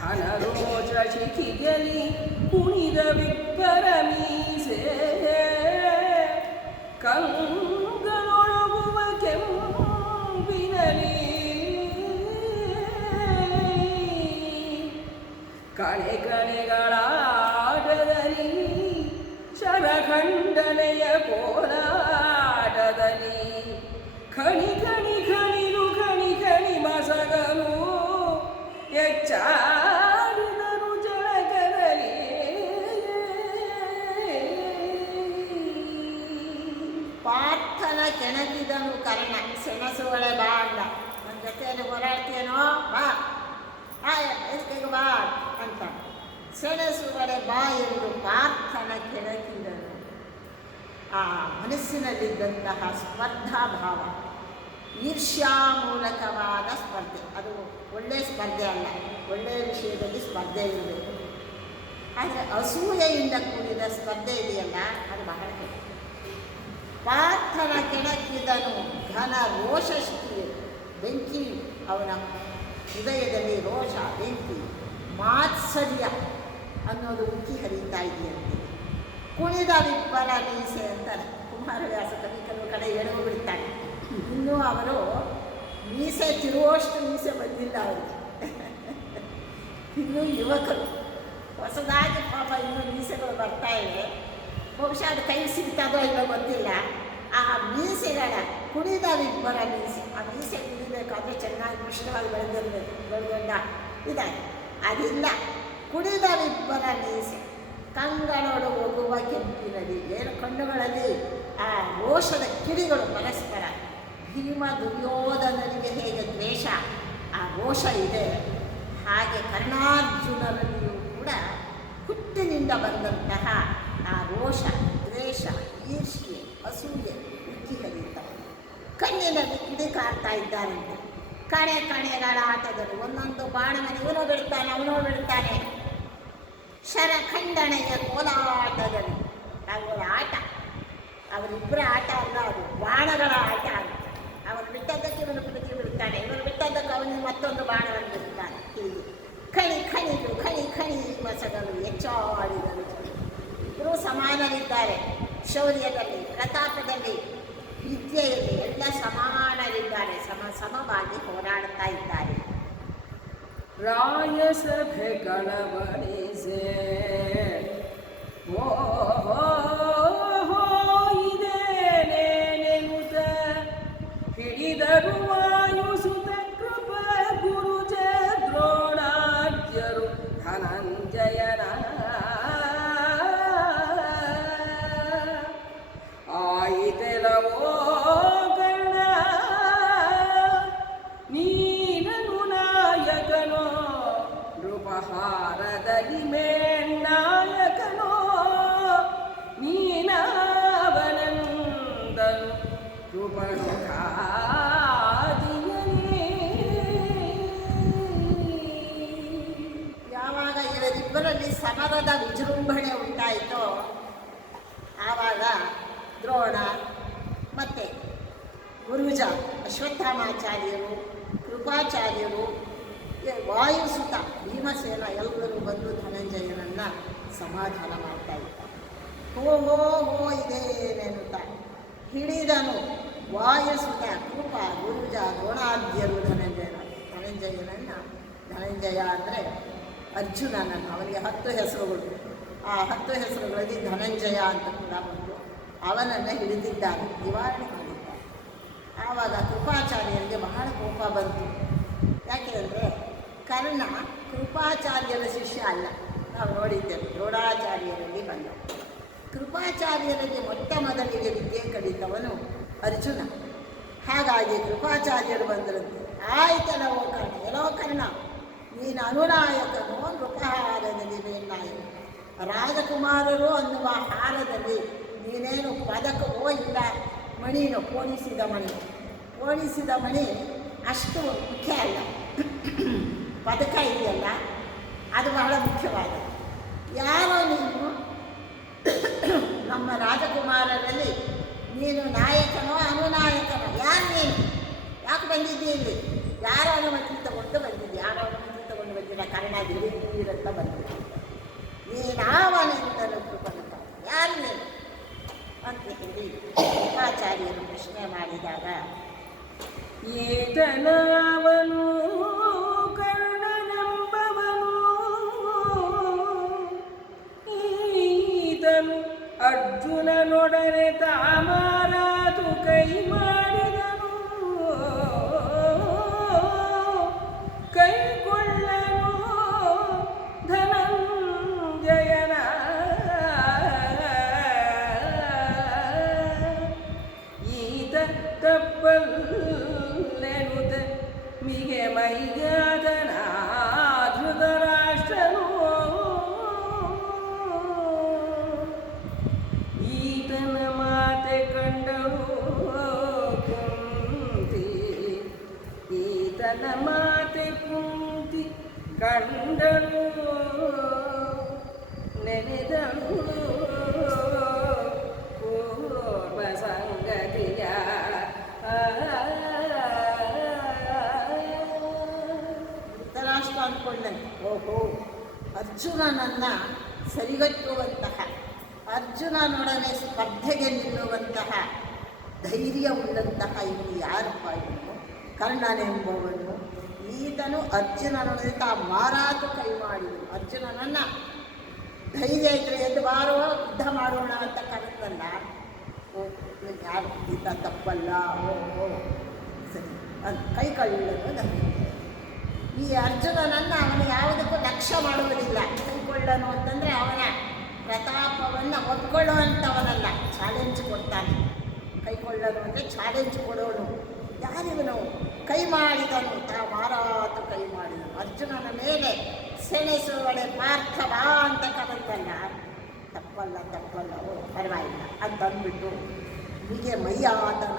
ಘನರೋಚ ಶಿಖಿಗಲಿ ಕುಣಿದ ವಿಬ್ಬರ ಮೀಸೆ, ಕಂಗಳೊಳಗುವ ಕೆಂಪಿನಲಿ ಕಣೆ ಕಣೆಗಳಾಟದಲ್ಲಿ ಶರಖಂಡನೆಯ ಕೋಲಾಟದಲ್ಲಿ ಖಣಿ ಖಣಿ ಖಣಿಲು ಖಣಿ ಖಣಿ ಮಸಗಲು ಎಚ್ಚಾಡಿದರು ಜಳಕದಲ್ಲಿ. ಪಾರ್ಥನ ಕೆಣಕಿದನು ಕರ್ಣ. ಸೆಣಸುವಳೆ ಬಾ ಅಂದ. ನನ್ನ ಜೊತೆಯಲ್ಲಿ ಹೋರಾಡ್ತೇನೋ ಬಾ, ಎದಕ್ಕೆ ಬಾ ಅಂತ. ಸೆಣಸುವಳೆ ಬಾ ಎಂದು ಪಾರ್ಥನ ಕೆಣಕಿದನು. ಆ ಮನಸ್ಸಿನಲ್ಲಿದ್ದಂತಹ ಸ್ಪರ್ಧಾಭಾವ, ಈರ್ಷ್ಯಾ ಮೂಲಕವಾದ ಸ್ಪರ್ಧೆ, ಅದು ಒಳ್ಳೆಯ ಸ್ಪರ್ಧೆ ಅಲ್ಲ. ಒಳ್ಳೆಯ ವಿಷಯದಲ್ಲಿ ಸ್ಪರ್ಧೆ ಇರಬೇಕು. ಆದರೆ ಅಸೂಯೆಯಿಂದ ಕೂಡಿದ ಸ್ಪರ್ಧೆ ಇದೆಯಲ್ಲ, ಅದು ಬಹಳ ಕೆಟ್ಟ. ಪಾರ್ಥನ ಕೆಣಕಿದನು ಘನ ರೋಷ ಶಿಖಿಯೇ, ಬೆಂಕಿ ಅವನ ಹೃದಯದಲ್ಲಿ ರೋಷ, ಬೆಂಕಿ, ಮಾತ್ಸರ್ಯ ಅನ್ನೋದು ಉಕ್ಕಿ ಹರಿತಾ ಇದೆಯಂತೆ. ಕುಣಿದ ವಿಪ್ಪರ ಮೀಸೆ ಅಂತಾರೆ ಕುಮಾರವ್ಯಾಸ ಕವಿ. ಕೆಲವು ಕಡೆ ಎಡವು ಬಿಡ್ತಾನೆ. ಇನ್ನೂ ಅವರು ಮೀಸೆ ತಿರುವಷ್ಟು ಮೀಸೆ ಬಂದಿಲ್ಲ ಅವರಿಗೆ. ಇನ್ನೂ ಯುವಕರು, ಹೊಸದಾಗಿ ಪಾಪ ಇನ್ನೂ ಮೀಸೆಗಳು ಬರ್ತಾ ಇವೆ. ಬಹುಶಃ ಅದು ಕೈ ಸಿಗ್ತದೋ ಇಲ್ಲೋ ಗೊತ್ತಿಲ್ಲ. ಆ ಮೀಸೆಗಳ ಕುಣಿದ ವಿಬ್ಬರ ಮೀಸೆ, ಆ ಮೀಸೆ ಕುಣಿಬೇಕಾದ್ರೆ ಚೆನ್ನಾಗಿ ಕೃಷ್ಣವಾಗಿ ಬೆಳೆದಿರಬೇಕು, ಬೆಳೆದೊಂಡ ಇದಾಗಿ ಅದಿಲ್ಲ. ಕುಣಿದ ವಿಬ್ಬರ ಮೀಸೆ, ಕಂಗಳೊಡು ಹೋಗುವ ಕೆಂಪಿನಲ್ಲಿ, ಏನು ಕಣ್ಣುಗಳಲ್ಲಿ ಆ ರೋಷದ ಕಿಡಿಗಳು ಪರಸ್ಪರ. ಭೀಮ ದುರ್ಯೋಧನನಿಗೆ ಹೇಗೆ ದ್ವೇಷ, ಆ ರೋಷ ಇದೆ, ಹಾಗೆ ಕರ್ಣಾರ್ಜುನರಲ್ಲಿಯೂ ಕೂಡ ಹುಟ್ಟಿನಿಂದ ಬಂದಂತಹ ಆ ರೋಷ, ದ್ವೇಷ, ಈರ್ಷ್ಯೆ, ಅಸೂಯೆ ಉಕ್ಕಿ ಹರಿಯುತ್ತವೆ. ಕಣ್ಣಿನಲ್ಲಿ ಕಿಡಿ ಕಾಡ್ತಾ ಇದ್ದಾರಂತೆ. ಕಣೆ ಕಣೆಗಳ ಆಟದಲ್ಲಿ ಒಂದೊಂದು ಬಾಣವನ್ನು ಇವನೋ ಬಿಡ್ತಾನೆ, ಅವನೋ ಬಿಡ್ತಾನೆ. ಶರಖಂಡನೆಯ ಕೋಲಾಟದಲ್ಲಿ ಅವರ ಆಟ, ಅವರಿಬ್ಬರ ಆಟ ಅಲ್ಲ, ಅದು ಬಾಣಗಳ ಆಟ ಆಗುತ್ತೆ. ಅವನು ಬಿಟ್ಟದ್ದಕ್ಕೆ ಇವನು ಕುಟುಕಿ ಬಿಡ್ತಾನೆ, ಇವನು ಬಿಟ್ಟದ್ದಕ್ಕೆ ಅವನಿಗೆ ಮತ್ತೊಂದು ಬಾಣವನ್ನು ಬಿಡ್ತಾನೆ. ಹೀಗೆ ಖಣಿ ಖಣಿಗಳು, ಖಣಿ ಖಣಿ ಮಸಗಳು ಹೆಚ್ಚಾಡಿದರು. ಇಬ್ಬರೂ ಸಮಾನರಿದ್ದಾರೆ. ಶೌರ್ಯದಲ್ಲಿ, ಪ್ರತಾಪದಲ್ಲಿ, ವಿದ್ಯೆಯಲ್ಲಿ ಎಲ್ಲ ಸಮಾನರಿದ್ದಾರೆ. ಸಮವಾಗಿ ಹೋರಾಡ್ತಾ ಇದ್ದಾರೆ. ರಾಯಸಭೆ ಕಳವಳಿಸೆ ಇದೇನೆನುತ ಹಿಡಿದರು ವಾಯುಸುತ ಕೃಪ ಗುರುಜ ದ್ರೋಣಾರ್ಜರು ಧನಂಜಯನ ಆಯಿತೆಲವೋ ಕರ್ಣ ನೀನನು ನಾಯಕನೋ ನೃಪಹಾರದಲ್ಲಿ ಮೇನ್ನಾಯಕನೋ ನೀನಾವನಂದನು ನೃಪನುಖಾದಿಯನೇ. ಯಾವಾಗ ಇವರಿಬ್ಬರಲ್ಲಿ ಸಮರದ ವಿಜೃಂಭಣೆ ಉಂಟಾಯಿತೋ ಆವಾಗ ದ್ರೋಣ ಮತ್ತು ಗುರುಜ ಅಶ್ವತ್ಥಾಮಾಚಾರ್ಯರು, ಕೃಪಾಚಾರ್ಯರು, ವಾಯುಸುತ ಭೀಮಸೇನ ಎಲ್ಲರೂ ಬಂದು ಧನಂಜಯನನ್ನು ಸಮಾಧಾನ ಮಾಡ್ತಾ ಇದ್ದಾರೆ. ಹೋ ಹೋ ಹೋ ಇದೇನೆನ್ನುತ್ತ ಹಿಡಿದನು ವಾಯುಸುತ, ಕೃಪ, ಗುರುಜ, ದ್ರೋಣಾದ್ಯರು ಧನಂಜಯನನ್ನು. ಧನಂಜಯ ಅಂದರೆ ಅರ್ಜುನನನ್ನು. ಅವನಿಗೆ 10 ಹೆಸರುಗಳು. ಆ 10 ಹೆಸರುಗಳಲ್ಲಿ ಧನಂಜಯ ಅಂತ ಕೂಡ ಬಂದು ಅವನನ್ನು ಹಿಡಿದಿದ್ದಾನೆ, ನಿವಾರಣೆ ಮಾಡಿದ್ದಾನೆ. ಆವಾಗ ಕೃಪಾಚಾರ್ಯರಿಗೆ ಬಹಳ ಕೋಪ ಬಂತು. ಯಾಕೆ ಅಂದರೆ ಕರ್ಣ ಕೃಪಾಚಾರ್ಯರ ಶಿಷ್ಯ ಅಲ್ಲ. ನಾವು ನೋಡಿದ್ದೇವೆ ದ್ರೋಣಾಚಾರ್ಯರಲ್ಲಿ ಬಂದ. ಕೃಪಾಚಾರ್ಯರಲ್ಲಿ ಮೊಟ್ಟ ಮೊದಲಿಗೆ ವಿದ್ಯೆ ಕಲಿತವನು ಅರ್ಜುನ. ಹಾಗಾಗಿ ಕೃಪಾಚಾರ್ಯರು ಬಂದರಂತೆ. ಆಯ್ತಲ್ಲವೋ ಕರ್ಣ, ಎಲ್ಲೋ ಕರ್ಣ, ನೀನು ಅನುನಾಯಕನೋ ನೃಪಹಾರದಲ್ಲಿ ನಿರ್ಣಾಯಕ. ರಾಜಕುಮಾರರು ಅನ್ನುವ ಹಾರದಲ್ಲಿ ನೀನೇನು ಪದಕವೋ ಇಲ್ಲ, ಮಣಿನೋ, ಪೋಣಿಸಿದ ಮಣಿ. ಪೋಣಿಸಿದ ಮಣಿ ಅಷ್ಟು ಮುಖ್ಯ ಅಲ್ಲ, ಪದಕ ಇದೆಯಲ್ಲ ಅದು ಬಹಳ ಮುಖ್ಯವಾದದ್ದು. ಯಾರೋ ನೀನು ನಮ್ಮ ರಾಜಕುಮಾರರಲ್ಲಿ ನೀನು ನಾಯಕನೋ ಅನುನಾಯಕನೋ? ಯಾರು ನೀನು? ಯಾಕೆ ಬಂದಿದ್ದೀರಿ? ಯಾರ ಅನುಮತಿ ತಗೊಂಡು ಬಂದಿದ್ದೆ? ಯಾರ ಅನುಮತಿ ತಗೊಂಡು ಬಂದಿಲ್ಲ? ಕರ್ಣ ದಿಢೀರಂತ ಬಂದಿದ್ದ. ನೀನಾವನೆಂದನು ಕೃಪಣಕ, ಯಾರು ನೀನು ಅಂತ ಹೇಳಿ ಕೃಪಾಚಾರ್ಯರು ಪ್ರಶ್ನೆ ಮಾಡಿದಾಗ, ಈತನವನು ಕರ್ಣನೆಂಬವನು, ಈತನು ಅರ್ಜುನನೊಡನೆ ತಾಮಾರಾತು ಕೈ ಮಾಡಿದನು, ಕೈಕೊಳ್ಳನು ಧನಂಜಯನ. ಈತ ತಪ್ಪಲ್ಲೆನುತ ಮಿಗೆ ಮೈಯಾದನ ಧೃತರಾಷ್ಟ್ರನು, ಈತನ ಮಾತೆ ಕಂಡಳು ಕುಂತಿ, ಈತನ ಮಾತೆ ಕುಂತಿ ಕಂಡಳು, ನೆನೆದಳು ಪೂರ್ವ ಸಂಗತಿಯ. ಧೃತರಾಷ್ಟ್ರ ಅಂದ್ಕೊಂಡಂತೆ, ಓಹೋ, ಅರ್ಜುನನನ್ನು ಸರಿಗಟ್ಟುವಂತಹ, ಅರ್ಜುನನೊಡನೆ ಸ್ಪರ್ಧೆಗೆ ನಿಲ್ಲುವಂತಹ ಧೈರ್ಯವುಳ್ಳಂತಹ ಇವನು ಯಾರಪ್ಪ? ಇವನು ಕರ್ಣನೆಂಬವನು. ಈತನು ಅರ್ಜುನನೊಡನೆ ಮಾರಾತು ಕೈ ಮಾಡಿದನು. ಅರ್ಜುನನನ್ನು ಧೈರ್ಯ ಇದ್ದರೆ ಎದ್ದು ಬಾರೋ ಯುದ್ಧ ಮಾಡೋಣ ಅಂತ ಕರೆದಲ್ಲ. ಓ, ಯಾರು ಈತ ತಪ್ಪಲ್ಲ, ಓಹೋ ಸರಿ ಅದು ಕೈ ಕಳ್ಳನು ಧೈರ್ಯ. ಈ ಅರ್ಜುನನನ್ನು ಅವನು ಯಾವುದಕ್ಕೂ ಲಕ್ಷ್ಯ ಮಾಡುವುದಿಲ್ಲ. ಕೈಕೊಳ್ಳನು ಅಂತಂದರೆ ಅವನ ಪ್ರತಾಪವನ್ನು ಒಪ್ಕೊಳ್ಳುವಂಥವನಲ್ಲ, ಚಾಲೆಂಜ್ ಕೊಡ್ತಾನೆ. ಕೈಕೊಳ್ಳನು ಅಂದರೆ ಚಾಲೆಂಜ್ ಕೊಡೋನು. ಯಾರಿವನು? ಕೈ ಮಾಡಿದನು, ಮಾರಾತು ಕೈ ಮಾಡಿದನು. ಅರ್ಜುನನ ಮೇಲೆ ಸೆಣೆಸುವಳೆ ಪಾರ್ಥವ ಅಂತ ಕರೆದಲ್ಲ. ತಪ್ಪಲ್ಲ ತಪ್ಪಲ್ಲ, ಓ ಪರವಾಗಿಲ್ಲ ಅಂತ ಅಂದ್ಬಿಟ್ಟು ಹೀಗೆ ಮೈಯಾತನ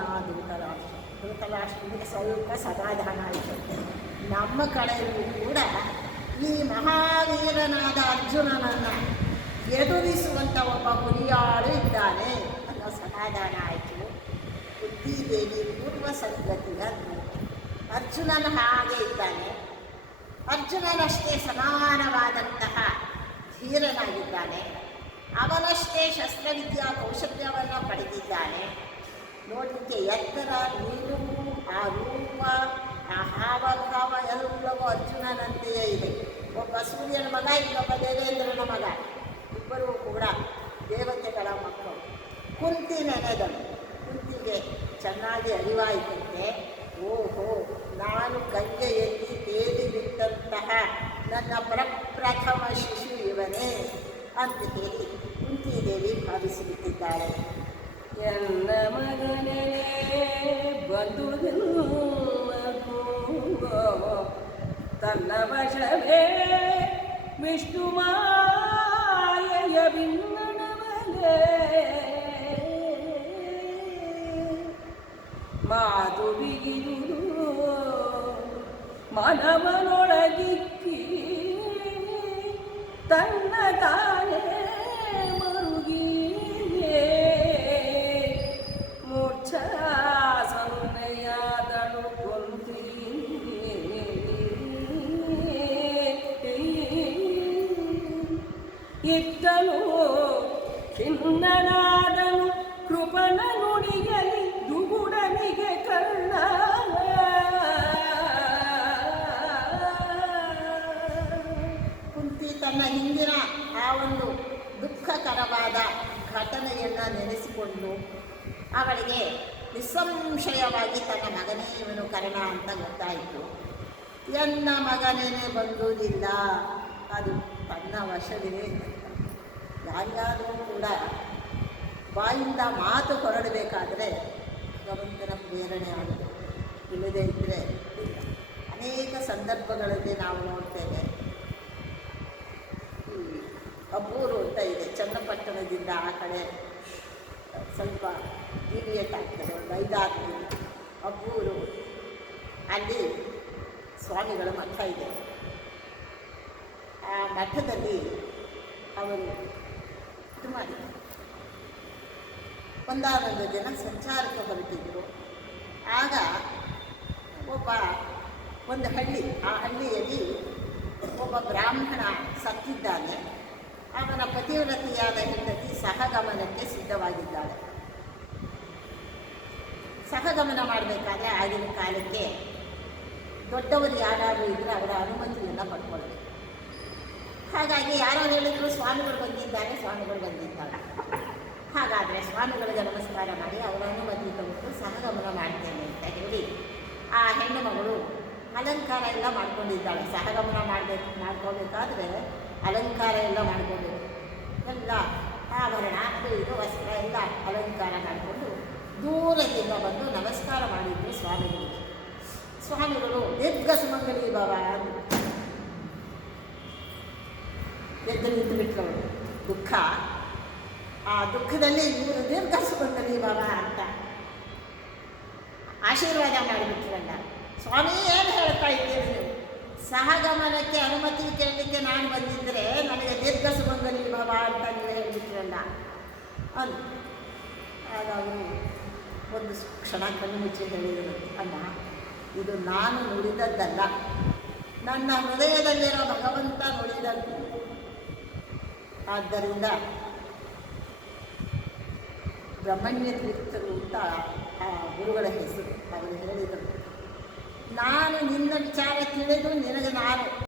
ಧೃತರಾಷ್ಟ್ರನಿಗೆ ಸ್ವಲ್ಪ ಸಮಾಧಾನ ಆಯಿತು. ನಮ್ಮ ಕಡೆಯಲ್ಲೂ ಕೂಡ ಈ ಮಹಾವೀರನಾದ ಅರ್ಜುನನನ್ನು ಎದುರಿಸುವಂಥ ಒಬ್ಬ ಹುರಿಯಾಳು ಇದ್ದಾನೆ ಅನ್ನೋ ಸಮಾಧಾನ ಆಯಿತು. ಬುದ್ಧಿದೇವಿ ಪೂರ್ವ ಸಂಗತಿಯ ಅರ್ಜುನನ ಹಾಗೆ ಇದ್ದಾನೆ. ಅರ್ಜುನನಷ್ಟೇ ಸಮಾನವಾದಂತಹ ಧೀರನಾಗಿದ್ದಾನೆ. ಅವನಷ್ಟೇ ಶಸ್ತ್ರವಿದ್ಯಾ ಕೌಶಲ್ಯವನ್ನು ಪಡೆದಿದ್ದಾನೆ. ನೋಡಲಿಕ್ಕೆ ಎತ್ತರ, ನಿಲುವು, ಆ ರೂಪ, ಆ ಹಾವಭಾವ ಎಲ್ಲವೂ ಅರ್ಜುನನಂತೆಯೇ ಇದೆ. ಒಬ್ಬ ಸೂರ್ಯನ ಮಗ, ಇನ್ನೊಬ್ಬ ದೇವೇಂದ್ರನ ಮಗ, ಇಬ್ಬರೂ ಕೂಡ ದೇವತೆಗಳ ಮಕ್ಕಳು. ಕುಂತಿ ನೆನೆದನು. ಕುಂತಿಗೆ ಚೆನ್ನಾಗಿ ಅರಿವಾಯಿತಂತೆ, ಓಹೋ, ನಾನು ಗಂಗೆಯಲ್ಲಿ ತೇಲಿ ಬಿಟ್ಟಂತಹ ನನ್ನ ಪ್ರಪ್ರಥಮ ಶಿಶು ಇವನೇ ಅಂತ ಹೇಳಿ ಕುಂತಿದೇವಿ ಭಾವಿಸಿಬಿಟ್ಟಿದ್ದಾಳೆ. ಎನ್ನ ಮಗನೇ ಬಂದು ತನ್ನ ವಶವೇ ವಿಷ್ಣು ಮಾಯೆಯ ಬಿನ್ನಣವಲೇ, ಮಾತು ಬಿಗಿದುದು ಮನವನೊಳಗಿಕ್ಕಿ ತನ್ನ ತಾನೇ ಮರುಗಿಯೇ ಮೂರ್ಛಾ ಸೊನ್ನೆಯಾದಳು ಕುಂತಿ. ಇತ್ತಲು ಖಿನ್ನನಾದನು ಕೃಪನ ನುಡಿಯಲಿ ದುಗುಡನಿಗೆ ಕರ್ಣ. ಕುಂತಿ ತನ್ನ ಹಿಂದಿನ ಆ ಒಂದು ಅವಳಿಗೆ ನಿಸ್ಸಂಶಯವಾಗಿ ತನ್ನ ಮಗನೇ ಇವನು ಕರ್ಣ ಅಂತ ಗೊತ್ತಾಯಿತು. ಎನ್ನ ಮಗನೇನೆ ಬಂದುವುದಿಲ್ಲ, ಅದು ತನ್ನ ವಶವೇ. ಯಾರಿಗಾದರೂ ಕೂಡ ಬಾಯಿಂದ ಮಾತು ಹೊರಡಬೇಕಾದ್ರೆ ಭಗವಂತನ ಪ್ರೇರಣೆ ಆಗುತ್ತೆ. ಇಲ್ಲದೇ ಇದ್ದರೆ ಅನೇಕ ಸಂದರ್ಭಗಳಲ್ಲಿ ನಾವು ನೋಡ್ತೇವೆ. ಈ ಅಬ್ಬೂರು ಅಂತ ಇದೆ, ಚನ್ನಪಟ್ಟಣದಿಂದ ಆ ಕಡೆ ಸ್ವಲ್ಪ ಡಿವಿಯೇಟ್ ಆಗ್ತದೆ, ಒಂದು 5-6 ದಿನ. ಅಬ್ಬೂರು, ಅಲ್ಲಿ ಸ್ವಾಮಿಗಳ ಮಠ ಇದೆ. ಆ ಮಠದಲ್ಲಿ ಅವರು ಇದು ಮಾಡಿದರು. ಒಂದಾನೊಂದು ಜನ ಸಂಚಾರಕ್ಕೆ ಹೊರಟಿದ್ರು. ಆಗ ಒಂದು ಹಳ್ಳಿ, ಆ ಹಳ್ಳಿಯಲ್ಲಿ ಒಬ್ಬ ಬ್ರಾಹ್ಮಣ ಸತ್ತಿದ್ದಾನೆ. ಅವನ ಪತಿವ್ರತಿಯಾದ ಹೆಂಡತಿ ಸಹಗಮನಕ್ಕೆ ಸಿದ್ಧವಾಗಿದ್ದಾಳೆ. ಸಹಗಮನ ಮಾಡಬೇಕಾದ್ರೆ ಆಗಿನ ಕಾಲಕ್ಕೆ ದೊಡ್ಡವರು ಯಾರಾದರೂ ಇದ್ದರೆ ಅವರ ಅನುಮತಿಯನ್ನು ಪಡ್ಕೊಳ್ಬೇಕು. ಹಾಗಾಗಿ ಯಾರೋ ಹೇಳಿದ್ರು ಸ್ವಾಮಿಗಳು ಬಂದಿದ್ದಾರೆ, ಸ್ವಾಮಿಗಳು ಬಂದಿದ್ದಾರೆ. ಹಾಗಾದರೆ ಸ್ವಾಮಿಗಳಿಗೆ ನಮಸ್ಕಾರ ಮಾಡಿ ಅವರ ಅನುಮತಿ ತಗೊಂಡು ಸಹಗಮನ ಮಾಡ್ತೇನೆ ಅಂತ ಹೇಳಿ ಆ ಹೆಣ್ಣು ಮಗಳು ಅಲಂಕಾರ ಎಲ್ಲ ಮಾಡ್ಕೊಂಡಿದ್ದಾಳೆ. ಸಹಗಮನ ಮಾಡ್ಕೋಬೇಕಾದ್ರೆ ಅಲಂಕಾರ ಎಲ್ಲ ಮಾಡ್ಕೋಬೇಕು. ಎಲ್ಲ ಆಭರಣ, ಅದು ಇದು ವಸ್ತ್ರ ಎಲ್ಲ ಅಲಂಕಾರ ಮಾಡಿಕೊಂಡು ದೂರದಿಂದ ಬಂದು ನಮಸ್ಕಾರ ಮಾಡಿದ್ರು ಸ್ವಾಮಿಗಳಿಗೆ. ಸ್ವಾಮಿಗಳು ದೀರ್ಘ ಸುಮಂಗಲಿ ಭವ ಅಂದರು. ಎದ್ದು ನಿಂತು ಬಿಟ್ಟವರು. ದುಃಖ, ಆ ದುಃಖದಲ್ಲಿ ಇವರು ದೀರ್ಘ ಸುಮಂಗಲಿ ಭವ ಅಂತ ಆಶೀರ್ವಾದ ಮಾಡಿಬಿಟ್ರಲ್ಲ. ಸ್ವಾಮಿ ಏನು ಹೇಳ್ತಾ ಇದ್ದೀರಿ ನೀವು? ಸಹಗಮನಕ್ಕೆ ಅನುಮತಿ ಕೇಳಲಿಕ್ಕೆ ನಾನು ಬಂದಿದ್ದರೆ ನನಗೆ ದೀರ್ಘ ಸುಮಂಗಲಿ ಭವ ಅಂತ ನೀವು ಹೇಳಿಬಿಟ್ರಲ್ಲ ಅಂದು. ಆಗ ಅವರು ಒಂದು ಕ್ಷಣ ಕಣ್ಣು ಮುಚ್ಚಿ ಹೇಳಿದರು, ಅಮ್ಮ, ಇದು ನಾನು ನುಡಿದದ್ದಲ್ಲ, ನನ್ನ ಹೃದಯದಲ್ಲಿರೋ ಭಗವಂತ ನುಡಿದದ್ದು. ಆದ್ದರಿಂದ ಬ್ರಹ್ಮಣ್ಯ ತೀರ್ಥರು ಅಂತ ಆ ಗುರುಗಳ ಹೆಸರು. ಅವರು ಹೇಳಿದರು, ನಾನು ನಿನ್ನ ವಿಚಾರ ತಿಳಿದು ನಿನಗೆ ನಾನು